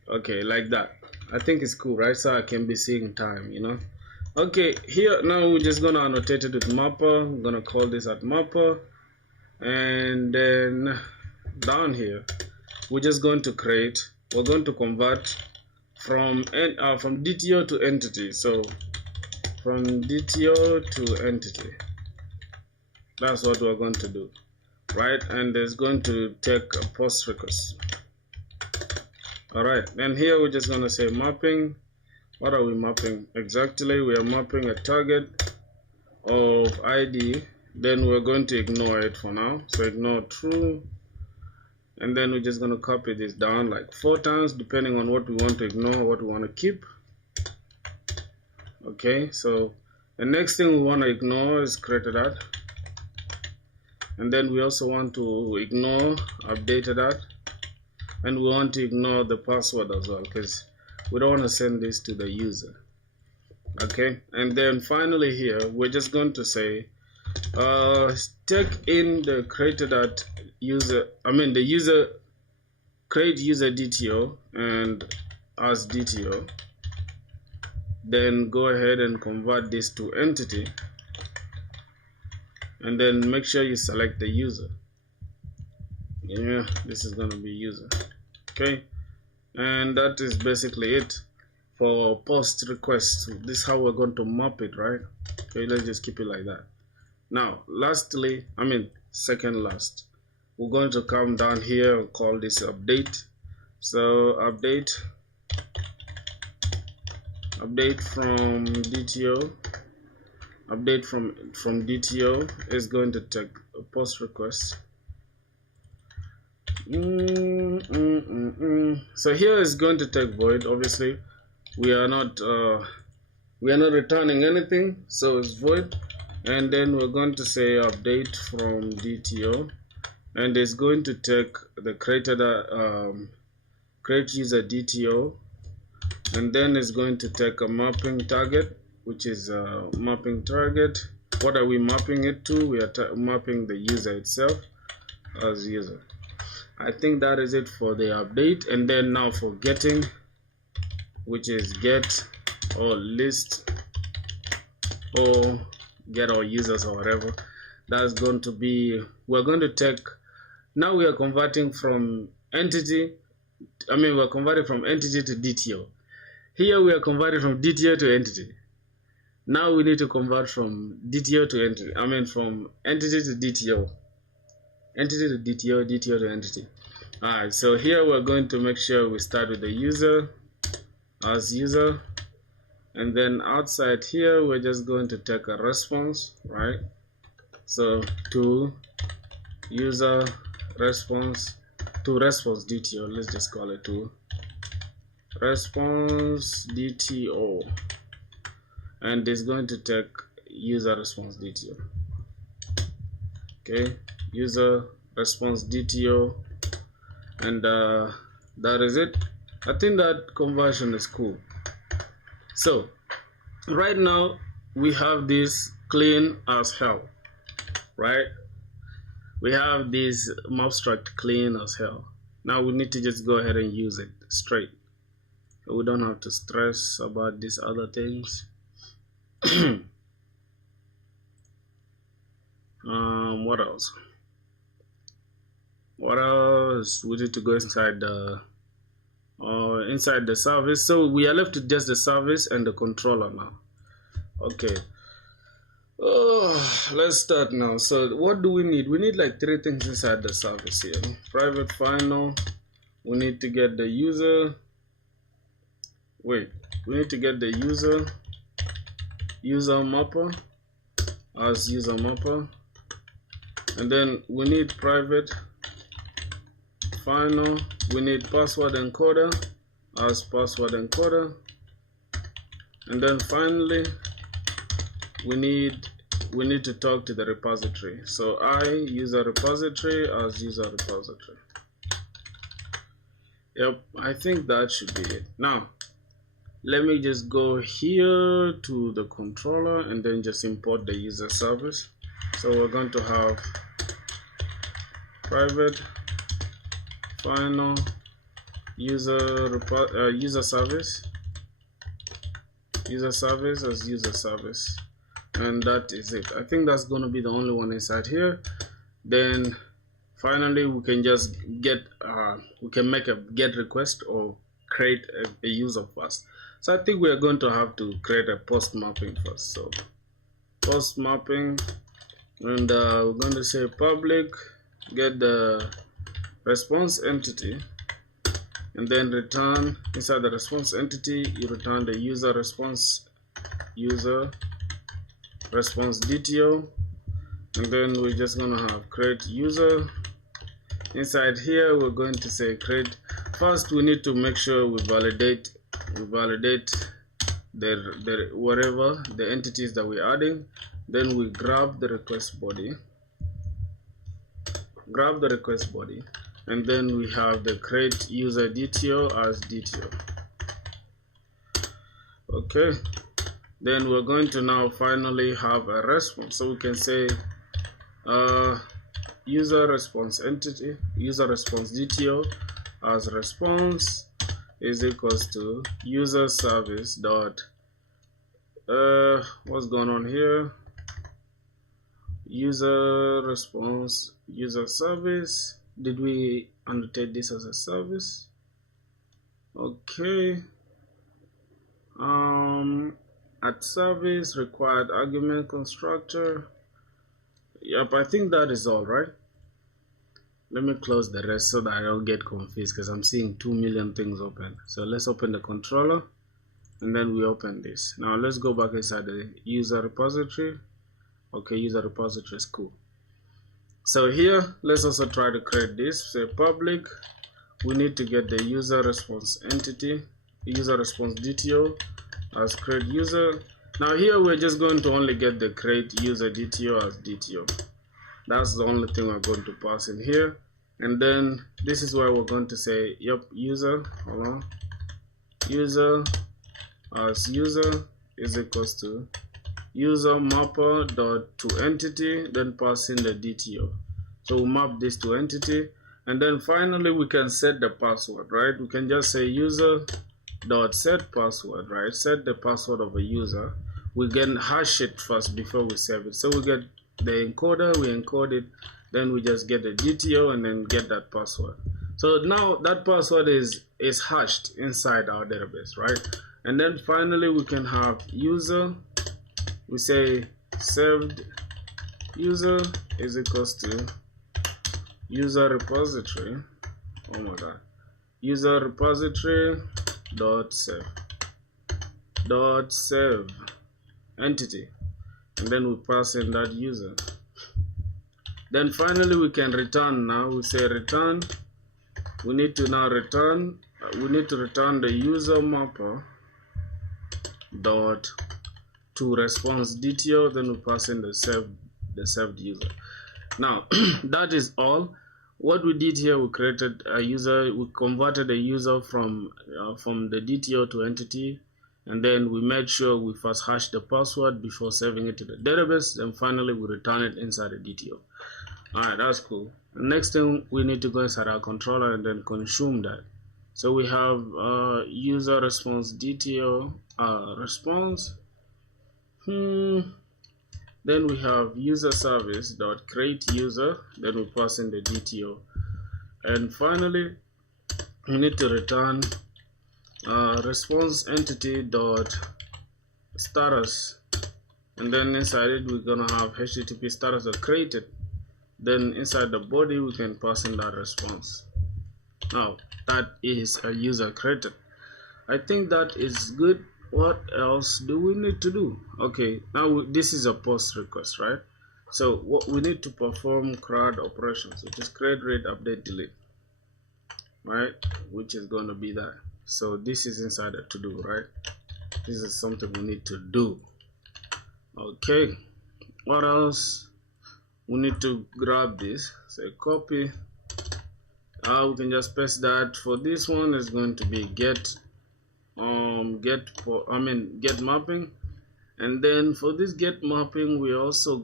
Okay, like that. I think it's cool, right? So I can be seeing time, you know. Okay, here now we're just gonna annotate it with mapper. I'm gonna call this at mapper, and then down here we're just going to create. We're going to convert from DTO to entity. So from DTO to entity. That's what we're going to do, right? And it's going to take a post request. All right, and here we're just gonna say mapping. What are we mapping exactly? We are mapping a target of ID. Then we're going to ignore it for now. So ignore true. and then we're just going to copy this down like 4 times depending on what we want to ignore, what we want to keep. Okay, so the next thing we want to ignore is created at, and then we also want to ignore updated at, and we want to ignore the password as well because we don't want to send this to the user. Okay, and then finally here we're just going to say take in the created at user, the user, create user DTO and as DTO, then go ahead and convert this to entity, and then make sure you select the user. Yeah, this is going to be user. Okay, and that is basically it for post request. This is how we're going to map it, right? Okay, let's just keep it like that. Now lastly, second last, we're going to come down here and call this update. So update from DTO, update from DTO is going to take a post request. So here is going to take void. Obviously we are not returning anything, so it's void. And then we're going to say update from DTO, and it's going to take the created create user DTO, and then it's going to take a mapping target, which is mapping target. What are we mapping it to? We are mapping the user itself as user. I think that is it for the update. And then now for getting, which is get or list or get our users or whatever, that's going to be, we're going to take, now we are converting from entity, we're converting from entity to DTO. Here we are converting from DTO to entity. Now we need to convert from DTO to entity, from entity to DTO, entity to DTO, DTO to entity. Alright, so here we're going to make sure we start with the user as user, and then outside here we're just going to take a response, right? So to user response, to response DTO, let's just call it to response DTO, and it's going to take user response DTO. Okay, user response DTO, and that is it. I think that conversion is cool. So right now we have this clean as hell, right? We have this abstract clean as hell. Now we need to just go ahead and use it straight. We don't have to stress about these other things. What else? What else? We need to go inside the service. So we are left with just the service and the controller now. Okay. Let's start now. So what do we need? We need like 3 things inside the service here. Private final. We need to get the user. We need to get the user mapper as user mapper, and then we need private final. We need password encoder as password encoder, and then finally we need to talk to the repository. So user repository as user repository. Yep, I think that should be it. Now let me just go here to the controller and then just import the user service. So we're going to have private final user service as user service, and that is it. I think that's going to be the only one inside here. Then finally we can just get we can make a get request or create a user first. So I think we are going to have to create a post mapping first. So post mapping, and we're going to say public get the response entity, and then return inside the response entity, you return the user response DTO, and then we're just gonna have create user, inside here we're going to say create. First we need to make sure we validate the whatever the entities that we're adding. Then we grab the request body, and then we have the create user DTO as DTO. Okay, then we're going to now finally have a response, so we can say user response entity, user response DTO as response is equals to user service dot what's going on here, user response user service. Did we annotate this as a service? Okay, at service required argument constructor. Yep, I think that is all right. Let me close the rest so that I don't get confused, because I'm seeing 2 million things open. So let's open the controller and then we open this. Now let's go back inside the user repository. Okay, user repository is cool. So here let's also try to create this. Say public, we need to get the user response entity, user response DTO as create user. Now here we're just going to only get the create user DTO as DTO. That's the only thing we're going to pass in here. And then this is where we're going to say, yep, user, hold on, user as user is equals to user mapper dot to entity, then pass in the DTO. So we map this to entity, and then finally we can set the password, right? We can just say user dot set password, right? Set the password of a user. We can hash it first before we save it. So we get the encoder, we encode it, then we just get the DTO and then get that password. So now that password is hashed inside our database, right? And then finally we can have user, we say saved user is equals to user repository, oh my god, user repository dot save entity, and then we pass in that user. Then finally we can return. Now we say return, we need to now return, we need to return the user mapper dot to response DTO, then we pass in the saved user. Now that is all. What we did here, we created a user, we converted a user from the DTO to entity, and then we made sure we first hash the password before saving it to the database, then finally we return it inside the DTO. Alright, that's cool. Next thing, we need to go inside our controller and then consume that. So we have user response DTO response. Then we have user service dot create user, then we pass in the DTO, and finally we need to return response entity dot status, and then inside it we're gonna have HTTP status dot created. Then inside the body we can pass in that response. Now that is a user created. I think that is good. What else do we need to do? Okay, now this is a post request, right? So what we need to perform CRUD operations, which is create, read, update, delete, right? Which is going to be that. So this is inside the to do, right? This is something we need to do. Okay, what else? We need to grab this, say copy. We can just paste that. For this one is going to be get mapping, and then for this get mapping we are not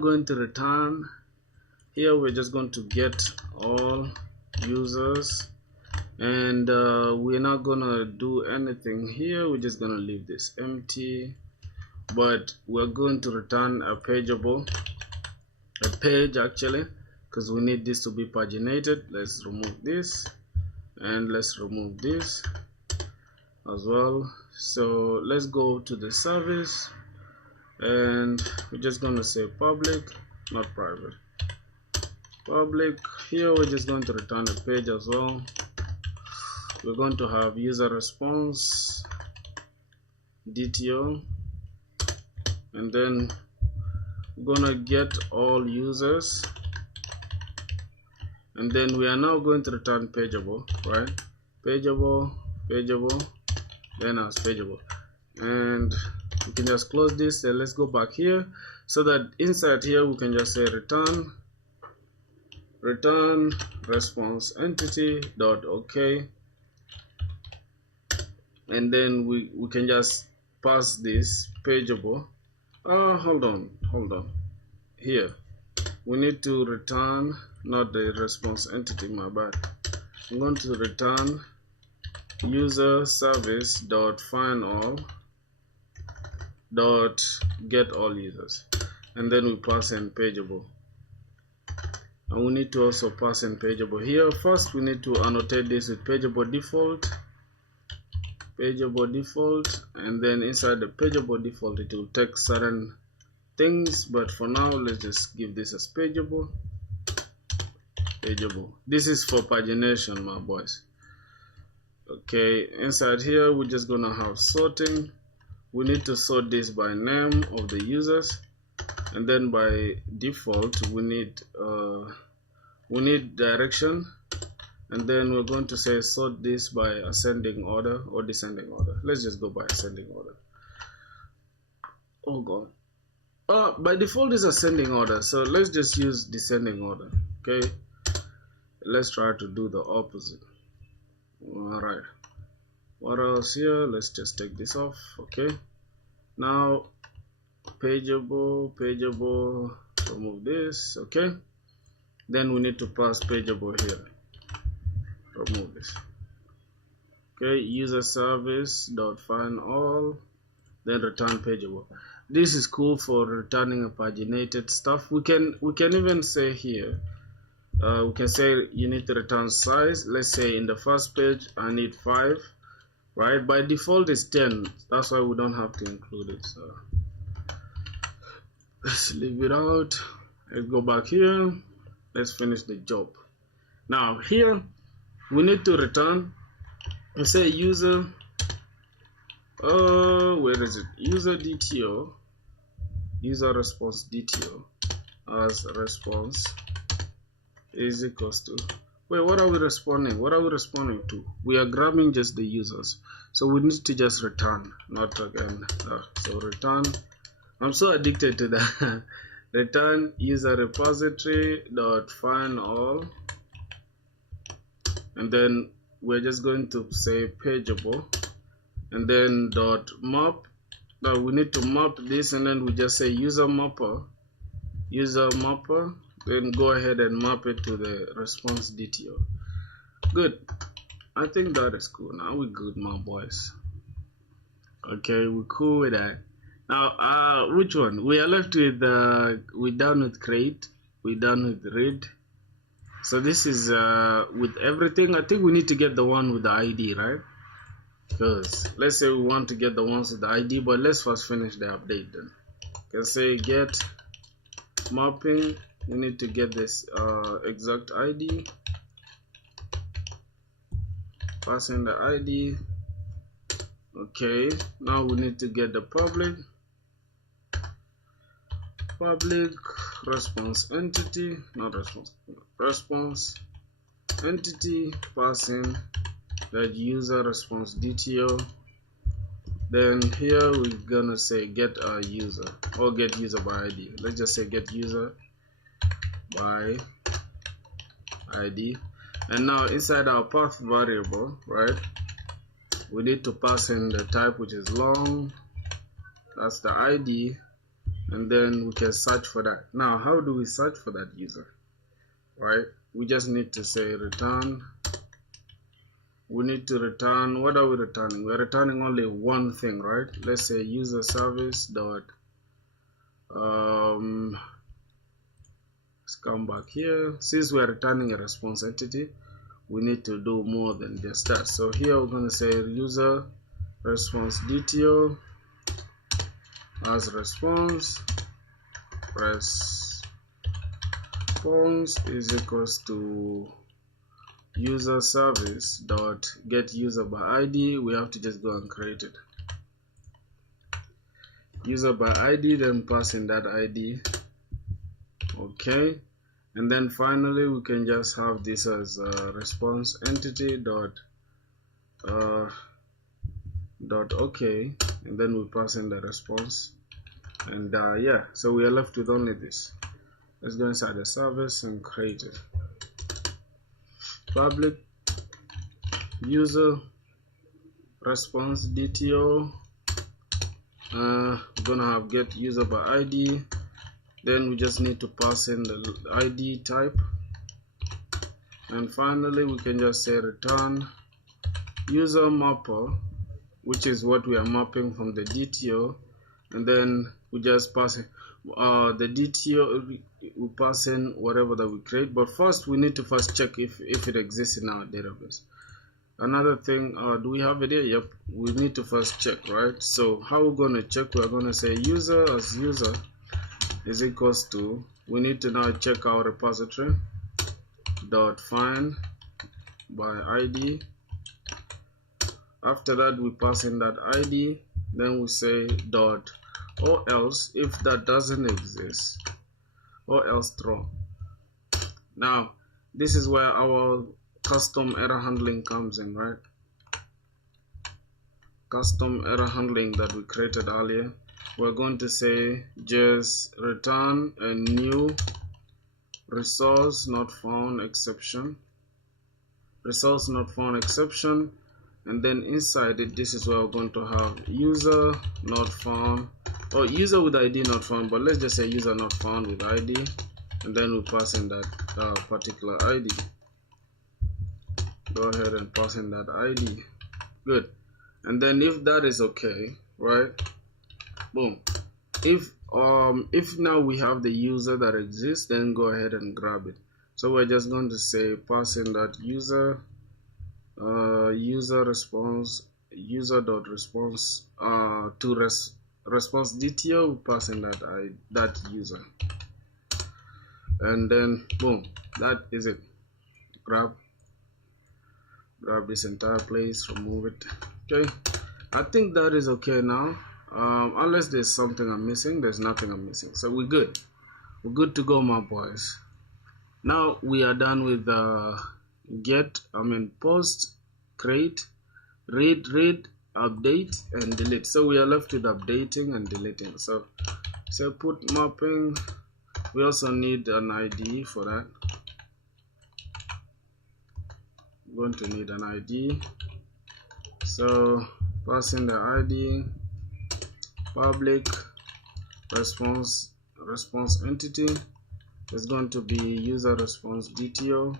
going to return here, we're just going to get all users, and we're not gonna do anything here, we're just gonna leave this empty, but we're going to return a page actually, because we need this to be paginated. Let's remove this and let's remove this as well. So let's go to the service, and we're just going to say public, not private, public. Here we're just going to return the page as well. We're going to have user response DTO, and then we're gonna get all users, and then we are now going to return pageable, right? Pageable, then as pageable, and we can just close this. And let's go back here, so that inside here we can just say return response entity dot okay, and then we can just pass this pageable. Hold on, here we need to return, not the response entity, my bad. I'm going to return user service dot find all dot get all users, and then we pass in pageable. And we need to also pass in pageable here. First we need to annotate this with pageable default, and then inside the pageable default it will take certain things, but for now let's just give this as pageable. This is for pagination, my boys. Okay, inside here we're just gonna have sorting. We need to sort this by name of the users, and then by default we need direction, and then we're going to say sort this by ascending order or descending order. Let's just go by ascending order. Oh god, by default is ascending order, so let's just use descending order. Okay, let's try to do the opposite. All right, what else here? Let's just take this off. Okay, now pageable, remove this. Okay, then we need to pass pageable here. Remove this. Okay, user service dot find all, then return pageable. This is cool for returning a paginated stuff. We can even say here, we can say you need to return size. Let's say in the first page I need 5, right? By default it's 10, that's why we don't have to include it. So let's leave it out. Let's go back here. Let's finish the job. Now here we need to return, let's say user, where is it? User DTO, user response DTO as response is equals to, wait, what are we responding? What are we responding to? We are grabbing just the users, so we need to just return, not again. So return, I'm so addicted to that. Return user repository dot find all, and then we're just going to say pageable, and then dot map. Now we need to map this, and then we just say user mapper, then go ahead and map it to the response DTO. Good, I think that is cool. Now we're good, my boys. Okay, we're cool with that. Now which one? We are left with we're done with create, we're done with read. So this is with everything. I think we need to get the one with the ID, right? Because let's say we want to get the ones with the ID, but let's first finish the update then. You can say get mapping. We need to get this exact ID. Pass in the ID. Okay, now we need to get the public response entity, not response entity, passing that user response DTO. Then here we're gonna say get a user, or get user by ID. Let's just say get user by ID. And now inside our path variable, right, we need to pass in the type, which is long, that's the ID, and then we can search for that. Now how do we search for that user, right? We just need to say return. We need to return, what are we returning? We're returning only one thing, right? Let's say user service dot let's come back here. Since we're returning a response entity, we need to do more than just that. So here we're going to say user response DTO as response is equals to user service dot get user by ID. We have to just go and create it. User by ID, then pass in that ID. Okay, And then finally we can just have this as response entity dot okay, and then we pass in the response, and yeah, so we are left with only this. Let's go inside the service and create it. Public user response DTO. We're gonna have get user by ID. Then we just need to pass in the ID type, and finally we can just say return user mapper, which is what we are mapping from the DTO, and then we just pass it. The DTO, we pass in whatever that we create, but first we need to first check if it exists in our database. Another thing, do we have it here? Yep, we need to first check, right? So how we're going to check? We're going to say user as user is equals to, we need to now check our repository dot find by ID. After that we pass in that ID, then we say dot, or else if that doesn't exist, or else throw. Now this is where our custom error handling comes in, right? Custom error handling that we created earlier. We're going to say just return a new resource not found exception, resource not found exception, and then inside it, this is where we're going to have user not found, or user with ID not found, but let's just say user not found with ID, and then we pass in that particular ID. Go ahead and pass in that ID. Good. And then if that is okay, right, boom, if now we have the user that exists, then go ahead and grab it. So we're just going to say pass in that user user response, user dot response to response DTO, we pass in that user, and then boom, that is it. Grab this entire place, remove it. Okay, I think that is okay now. Unless there's something I'm missing, there's nothing I'm missing, so we're good to go, my boys. Now we are done with the post, create, read, update, and delete. So we are left with updating and deleting. So put mapping. We also need an ID for that. We're going to need an ID. So pass in the ID, public response entity is going to be user response DTO,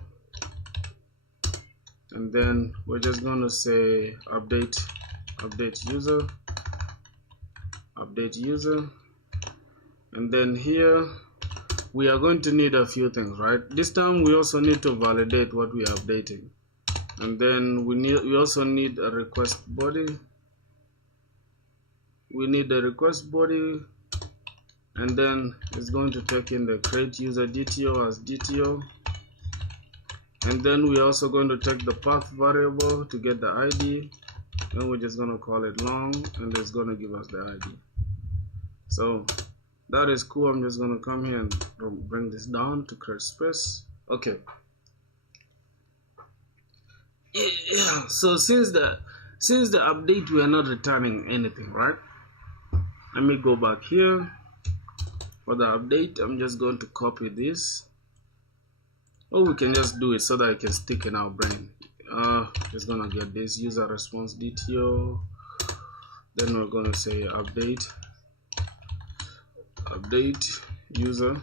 and then we're just going to say update user, and then here we are going to need a few things, right? This time we also need to validate what we are updating, and then we also need a request body. We need the request body, and then it's going to take in the create user DTO as DTO, and then we're also going to take the path variable to get the ID, and we're just going to call it long, and it's going to give us the ID. So that is cool. I'm just going to come here and bring this down to create space. Okay. Yeah, so since the update, we are not returning anything, right? Let me go back here. For the update, I'm just going to copy this, or we can just do it so that it can stick in our brain. Just gonna get this user response DTO, then we're gonna say update user.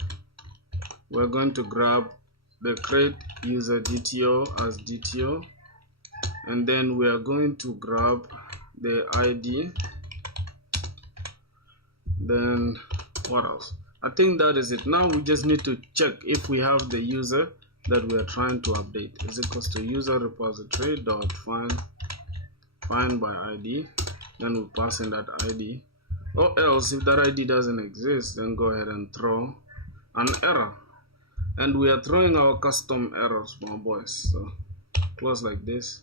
We're going to grab the create user DTO as DTO, and then we are going to grab the ID. Then what else? I think that is it. Now we just need to check if we have the user that we are trying to update. Is equals to user repository dot find by ID. Then we pass in that ID. Or else, if that ID doesn't exist, then go ahead and throw an error. And we are throwing our custom errors, my boys. So close like this.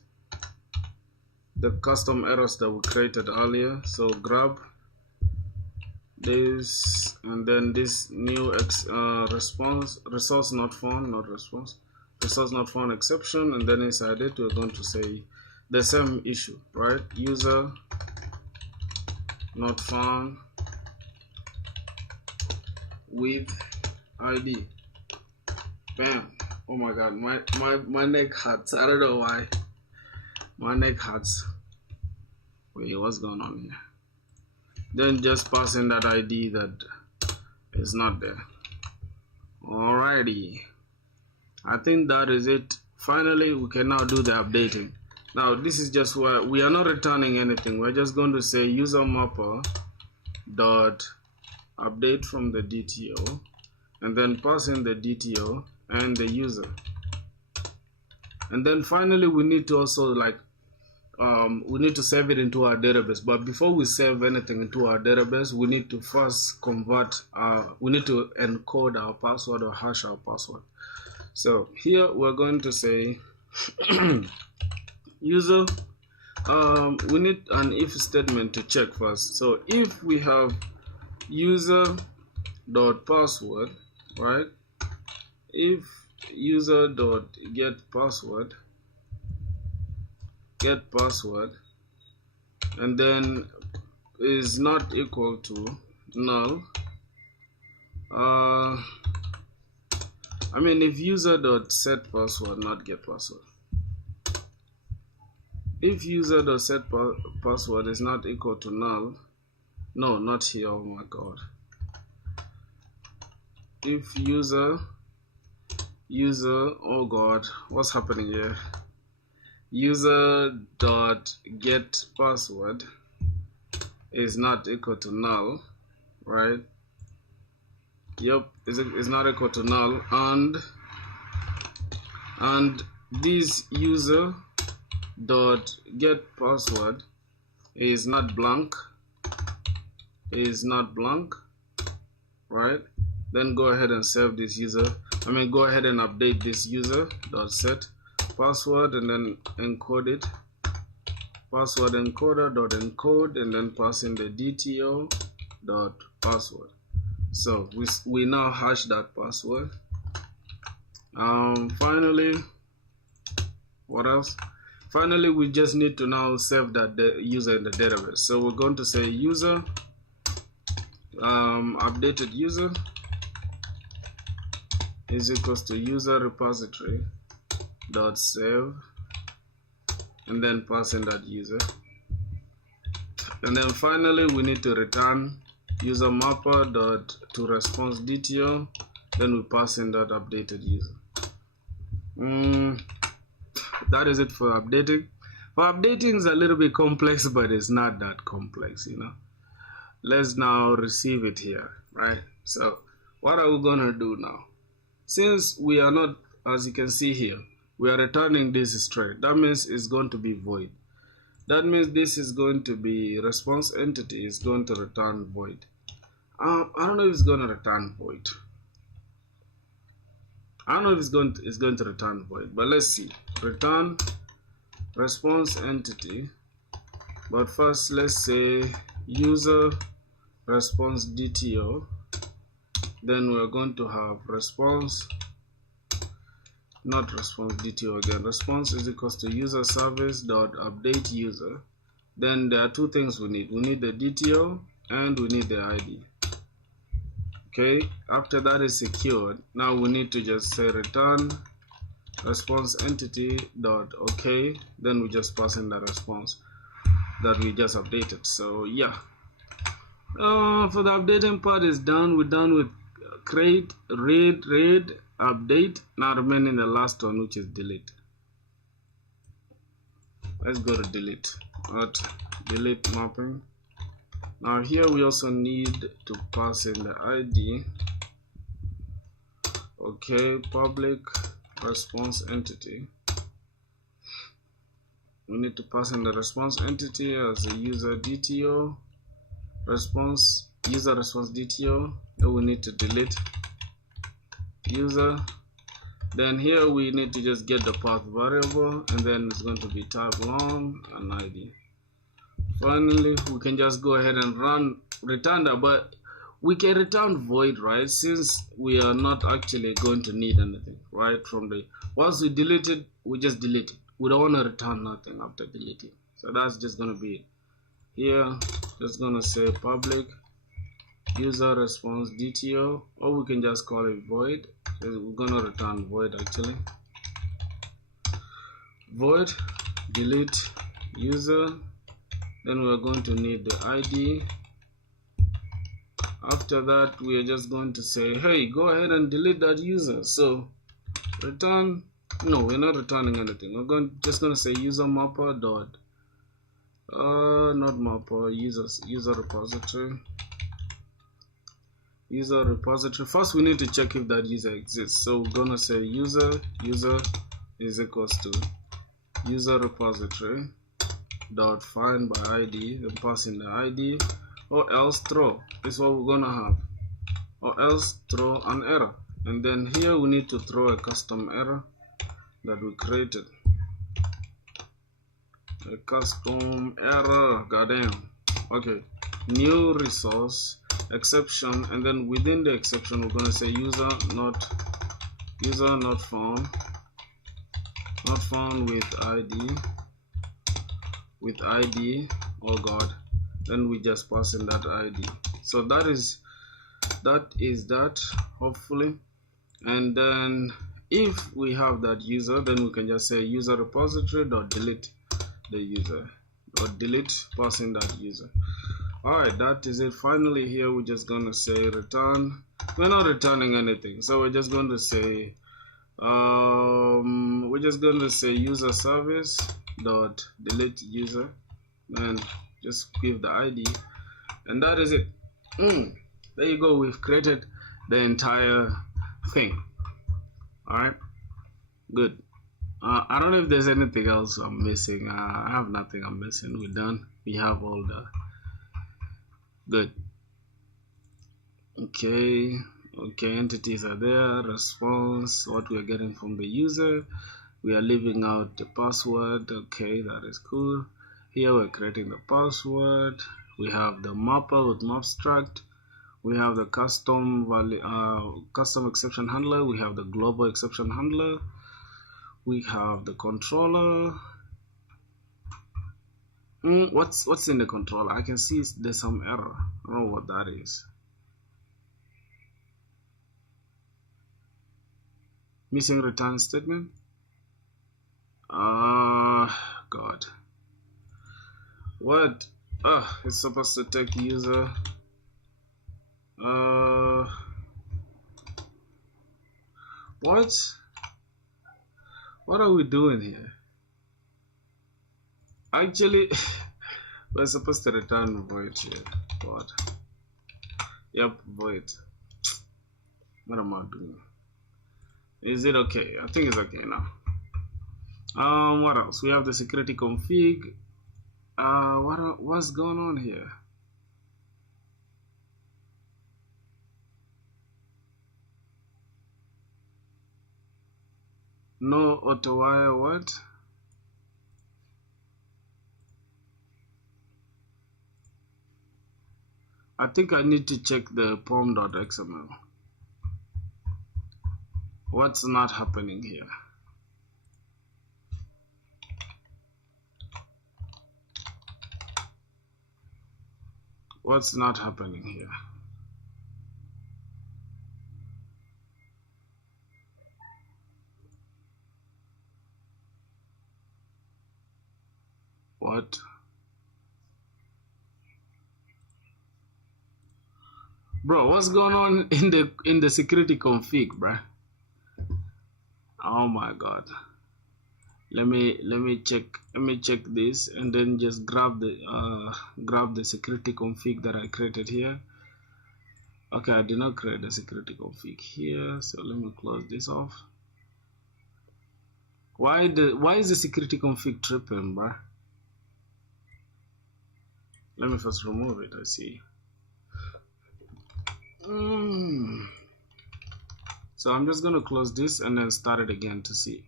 The custom errors that we created earlier. So grab this, and then this new response resource not found, not response, resource not found exception, and then inside it we're going to say the same issue, right? User not found with ID. Bam. Oh my god, my neck hurts. I don't know why my neck hurts. Wait, what's going on here? Then just pass in that ID that is not there. Alrighty, I think that is it. Finally, we can now do the updating. Now this is just where we are not returning anything. We're just going to say user mapper dot update from the DTO, and then pass in the DTO and the user. And then finally we need to also we need to save it into our database. But before we save anything into our database, we need to first we need to encode our password or hash our password. So here we're going to say user, we need an if statement to check first. So if we have user dot password, right? If user dot get password, and then is not equal to null, I mean if user dot set password, not get password, if user dot set password is not equal to null, no, not here, oh my god, if user, oh god, what's happening here? User dot get password is not equal to null, right? Yep, is not equal to null, and this user dot get password is not blank, right? Then go ahead and save this user. I mean, go ahead and update this user dot set password, and then encode it, password encoder dot encode, and then pass in the DTO dot password. So we now hash that password. Finally, what else? Finally, we just need to now save that user in the database. So we're going to say user updated user is equals to user repository dot save, and then pass in that user. And then finally we need to return user mapper dot to response DTO, then we pass in that updated user. That is it for updating. For updating is a little bit complex, but it's not that complex, you know. Let's now receive it here, right? So what are we gonna do now? Since we are not, as you can see here, we are returning this straight, that means it's going to be void. That means this is going to be response entity is going to return void. I don't know if it's going to return void. I don't know if it's going to return void, but let's see. Return response entity, but first let's say user response DTO, then we're going to have response, not response DTO again, response is equals to user service dot update user. Then there are two things we need the DTO and we need the ID. Okay, after that is secured, now we need to just say return response entity dot okay, then we just pass in the response that we just updated. So yeah, for the updating part is done. We're done with create, read, update. Now remaining the last one, which is delete. Let's go to delete. Delete mapping. Now here we also need to pass in the ID. Okay, public response entity. We need to pass in the response entity as a user DTO response, user response DTO. Then we need to delete user. Then here we need to just get the path variable, and then it's going to be type long and ID. Finally, we can just go ahead and return that, but we can return void, right? Since we are not actually going to need anything, right? From the once we delete it, we just delete it. We don't want to return nothing after deleting. So that's just gonna be it. Here, just gonna say public user response DTO, or we can just call it void. We're gonna return void actually. Void delete user. Then we're going to need the ID. After that, we are just going to say, hey, go ahead and delete that user. So return, no, we're not returning anything. We're just going to say user mapper dot not mapper, user repository. User repository. First we need to check if that user exists. So we're gonna say user is equals to user repository dot find by ID, then pass in the ID, or else throw is what we're gonna have, or else throw an error. And then here we need to throw a custom error that we created. A custom error, goddamn. Okay, new resource exception, and then within the exception we're gonna say user not found with ID. Oh god, then we just pass in that ID. So that is that hopefully. And then if we have that user, then we can just say user repository dot delete the user, or delete passing that user. Alright, that is it. Finally here we're just gonna say return. We're not returning anything, so we're just going to say user service dot delete user, and just give the ID, and that is it. There you go, we've created the entire thing. Alright, good. I don't know if there's anything else I'm missing. I have nothing I'm missing. We're done. We have all the good. Okay, entities are there. Response, what we are getting from the user. We are leaving out the password. Okay, that is cool. Here we're creating the password. We have the mapper with mapstruct. We have the custom exception handler. We have the global exception handler. We have the controller. What's in the controller? I can see there's some error. I don't know what that is. Missing return statement. God. What? It's supposed to take user. What are we doing here? Actually, we're supposed to return void here. What? Yep, void. What am I doing? Is it okay? I think it's okay now. What else? We have the security config. What's going on here? No auto wire. What? I think I need to check the pom.xml. What's not happening here? What's not happening here? What? Bro, what's going on in the security config, bruh? Oh my god. Let me check this, and then just grab the security config that I created here. Okay, I did not create the security config here, so let me close this off. Why is the security config tripping, bruh? Let me first remove it. I see. So I'm just gonna close this and then start it again to see.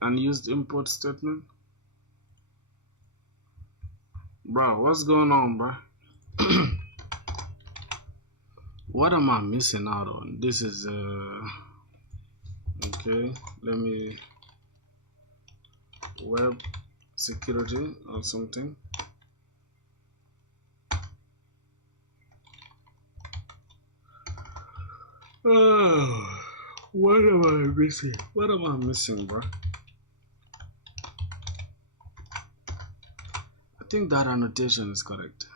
Unused import statement. Bro, what's going on, bro? What am I missing out on? This is okay. Let me web security or something. Oh, what am I missing? What am I missing, bro? I think that annotation is correct.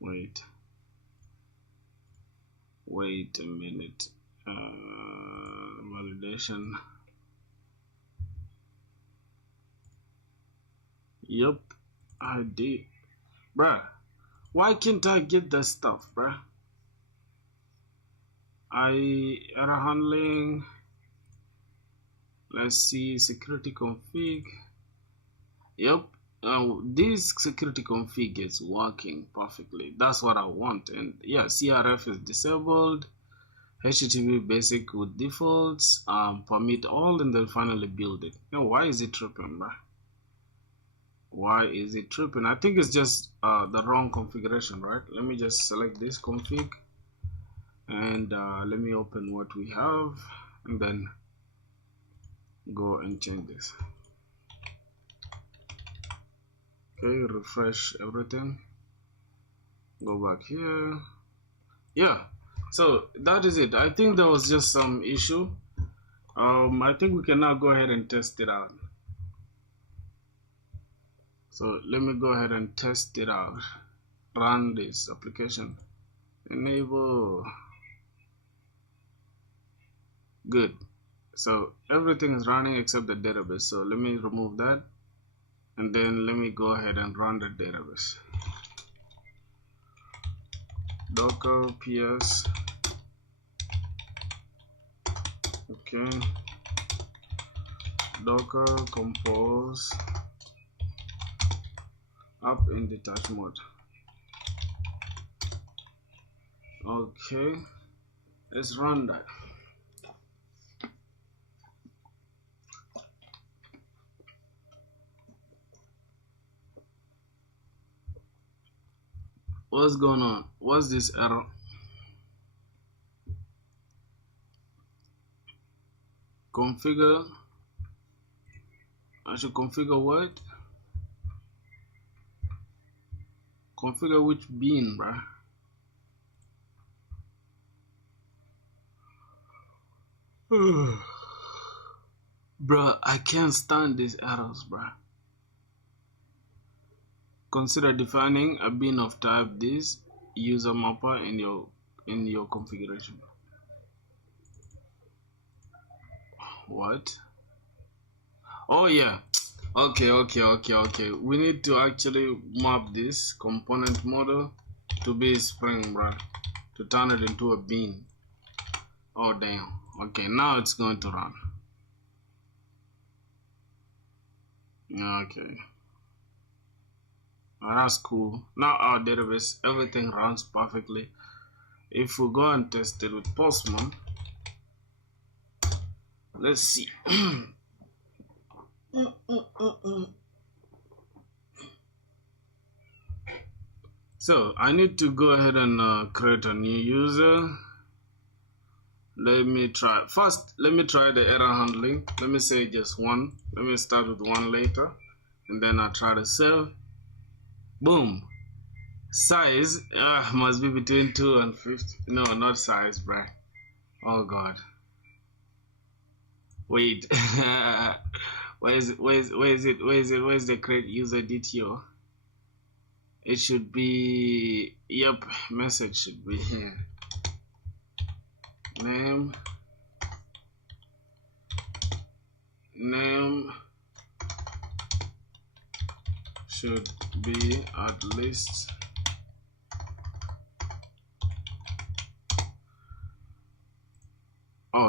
Wait a minute. Validation. Yep, I did. Bruh, why can't I get that stuff, bruh? Error handling. Let's see, security config. Yep, this security config is working perfectly. That's what I want. And yeah, CRF is disabled. HTTP basic with defaults. Permit all, and then finally build it. And why is it tripping, bruh? Why is it tripping? I think it's just the wrong configuration, right? Let me just select this config, and let me open what we have, and then go and change this. Okay, refresh everything, go back here. Yeah, so that is it. I think there was just some issue. I think we can now go ahead and test it out. So let me go ahead and test it out. Run this application. Enable. Good. So everything is running except the database. So let me remove that, and then let me go ahead and run the database. Docker ps. Okay. Docker compose up in detach mode. Okay, let's run that. What's going on? What's this error? Configure. I should configure what? Configure which bean, bruh? Bruh, I can't stand these errors, bruh. Consider defining a bean of type this user mapper in your configuration. What? Oh yeah. Okay. We need to actually map this component model to be Spring, bruh, to turn it into a bean. Oh damn. Okay, now it's going to run. Okay. Oh, that's cool. Now our database, everything runs perfectly. If we go and test it with Postman, let's see. So I need to go ahead and create a new user. Let me try first. Let me try the error handling. Let me say just one. Let me start with one later, and then I try to save. Boom. Size must be between 2 and 50. No, not size, bruh. Oh god. Wait. Where is the create user DTO? It should be, yep, message should be here. Name should be at least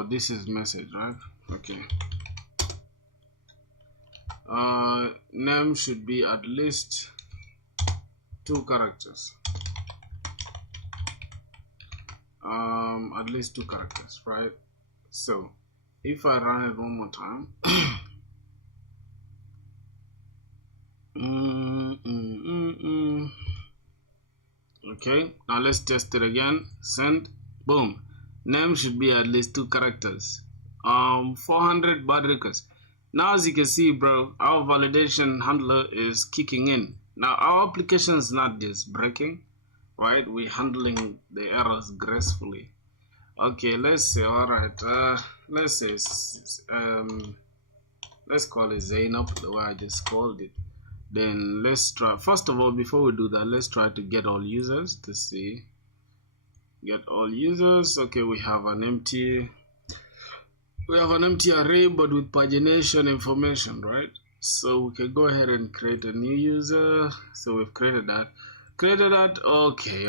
this is message, right? Okay. Name should be at least 2 characters. At least 2 characters, right? So if I run it one more time, Okay, now let's test it again. Send. Boom. Name should be at least 2 characters. 400 bad records. Now as you can see, bro, our validation handler is kicking in. Now our application is not just breaking, right? We're handling the errors gracefully. Okay, let's say, all right, let's say, let's call it Zainab, the way I just called it. Then let's try, first of all, before we do that, let's try to get all users to see. Get all users. Okay, we have an empty array, but with pagination information, right? So we can go ahead and create a new user. So we've created that. Okay.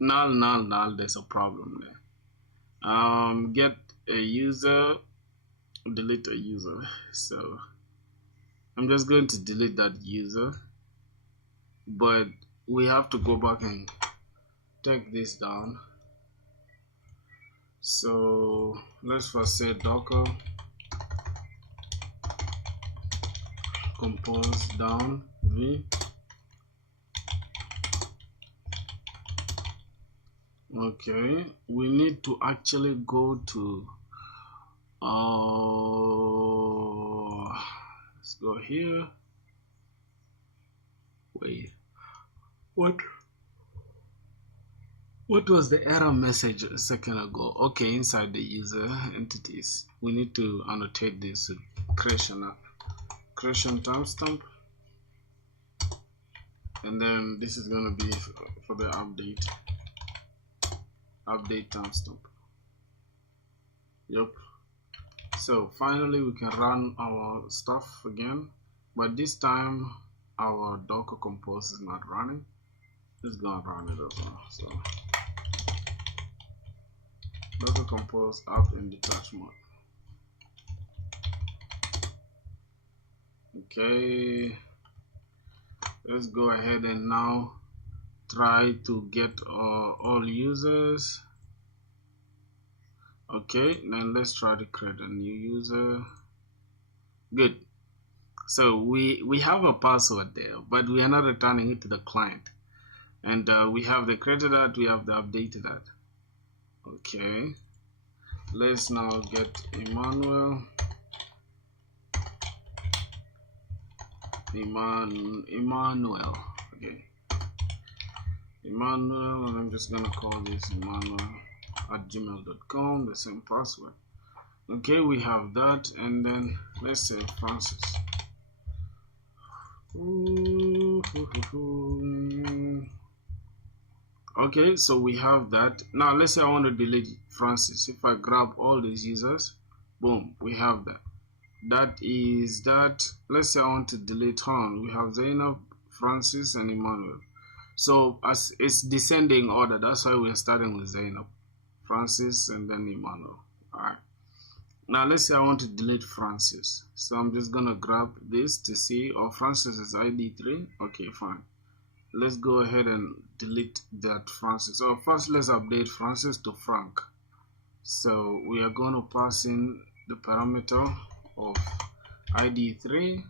Null. There's a problem there. Get a user, delete a user. So I'm just going to delete that user, but we have to go back and take this down. So let's first say docker compose down v. Okay, we need to actually go to let's go here. Wait, what was the error message a second ago? Okay, inside the user entities, we need to annotate this creation timestamp, and then this is going to be for the update timestamp. Yep. So finally we can run our stuff again, but this time our docker compose is not running. Let's go and run it as well. So docker compose up in detach mode. Okay, let's go ahead and now try to get all users. Okay, then let's try to create a new user. Good. So we have a password there, but we are not returning it to the client. And we have the created that, we have the updated that. Okay, let's now get Emmanuel. Okay, Emmanuel, and I'm just gonna call this Emmanuel@gmail.com, the same password. Okay, we have that, and then let's say Francis. Okay, so we have that. Now let's say I want to delete Francis. If I grab all these users, boom, we have that. That is that. Let's say I want to delete Han. We have Zainab, Francis, and Emmanuel. So as it's descending order, that's why we're starting with Zainab, Francis, and then Emmanuel. Alright. Now let's say I want to delete Francis. So I'm just gonna grab this to see, Francis is ID 3. Okay, fine. Let's go ahead and delete that Francis. So first let's update Francis to Frank. So we are going to pass in the parameter of ID 3,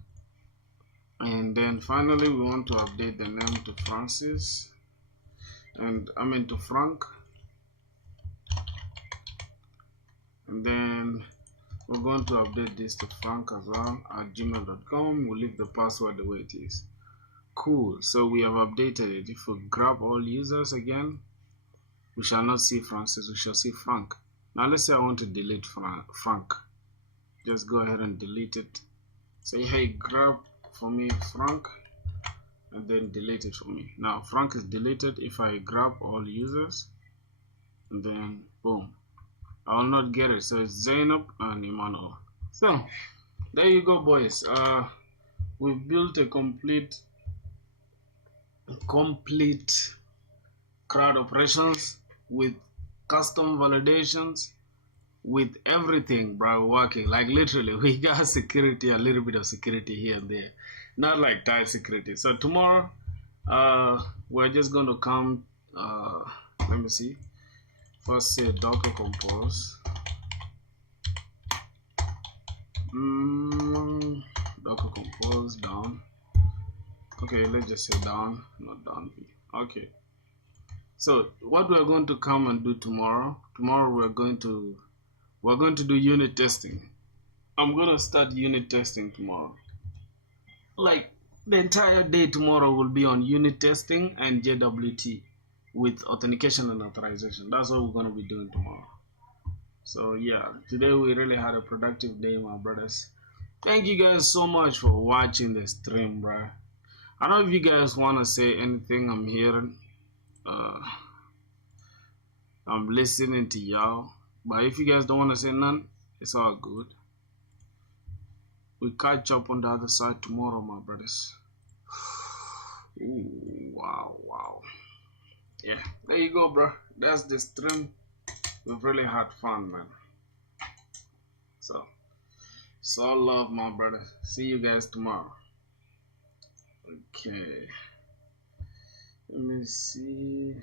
and then finally we want to update the name to Francis, and to Frank, and then we're going to update this to Frank as well @gmail.com. We'll leave the password the way it is. Cool, so we have updated it. If we grab all users again, we shall not see Francis, we shall see Frank. Now let's say I want to delete Frank. Just go ahead and delete it. Say, hey, grab for me Frank, and then delete it for me. Now Frank is deleted. If I grab all users, and then boom, I will not get it. So it's Zainab and Emmanuel. So there you go, boys. We've built a complete crowd operations with custom validations, with everything, bro, working. Like literally, we got security, a little bit of security here and there, not like tight security. So tomorrow, we're just going to come. Let me see. First, say docker compose. Docker compose down. Okay, let's just say down, not down. Okay, So what we're going to come and do tomorrow? Tomorrow we're going to do unit testing. I'm gonna start unit testing tomorrow. Like the entire day tomorrow will be on unit testing and JWT with authentication and authorization. That's what we're gonna be doing tomorrow. So yeah, today we really had a productive day, my brothers. Thank you guys so much for watching the stream, bro. I don't know if you guys wanna say anything. I'm hearing. I'm listening to y'all. But if you guys don't wanna say none, it's all good. We catch up on the other side tomorrow, my brothers. Ooh, wow, wow. Yeah, there you go, bro. That's the stream. We've really had fun, man. So, it's all love, my brother. See you guys tomorrow. Okay. Let me see.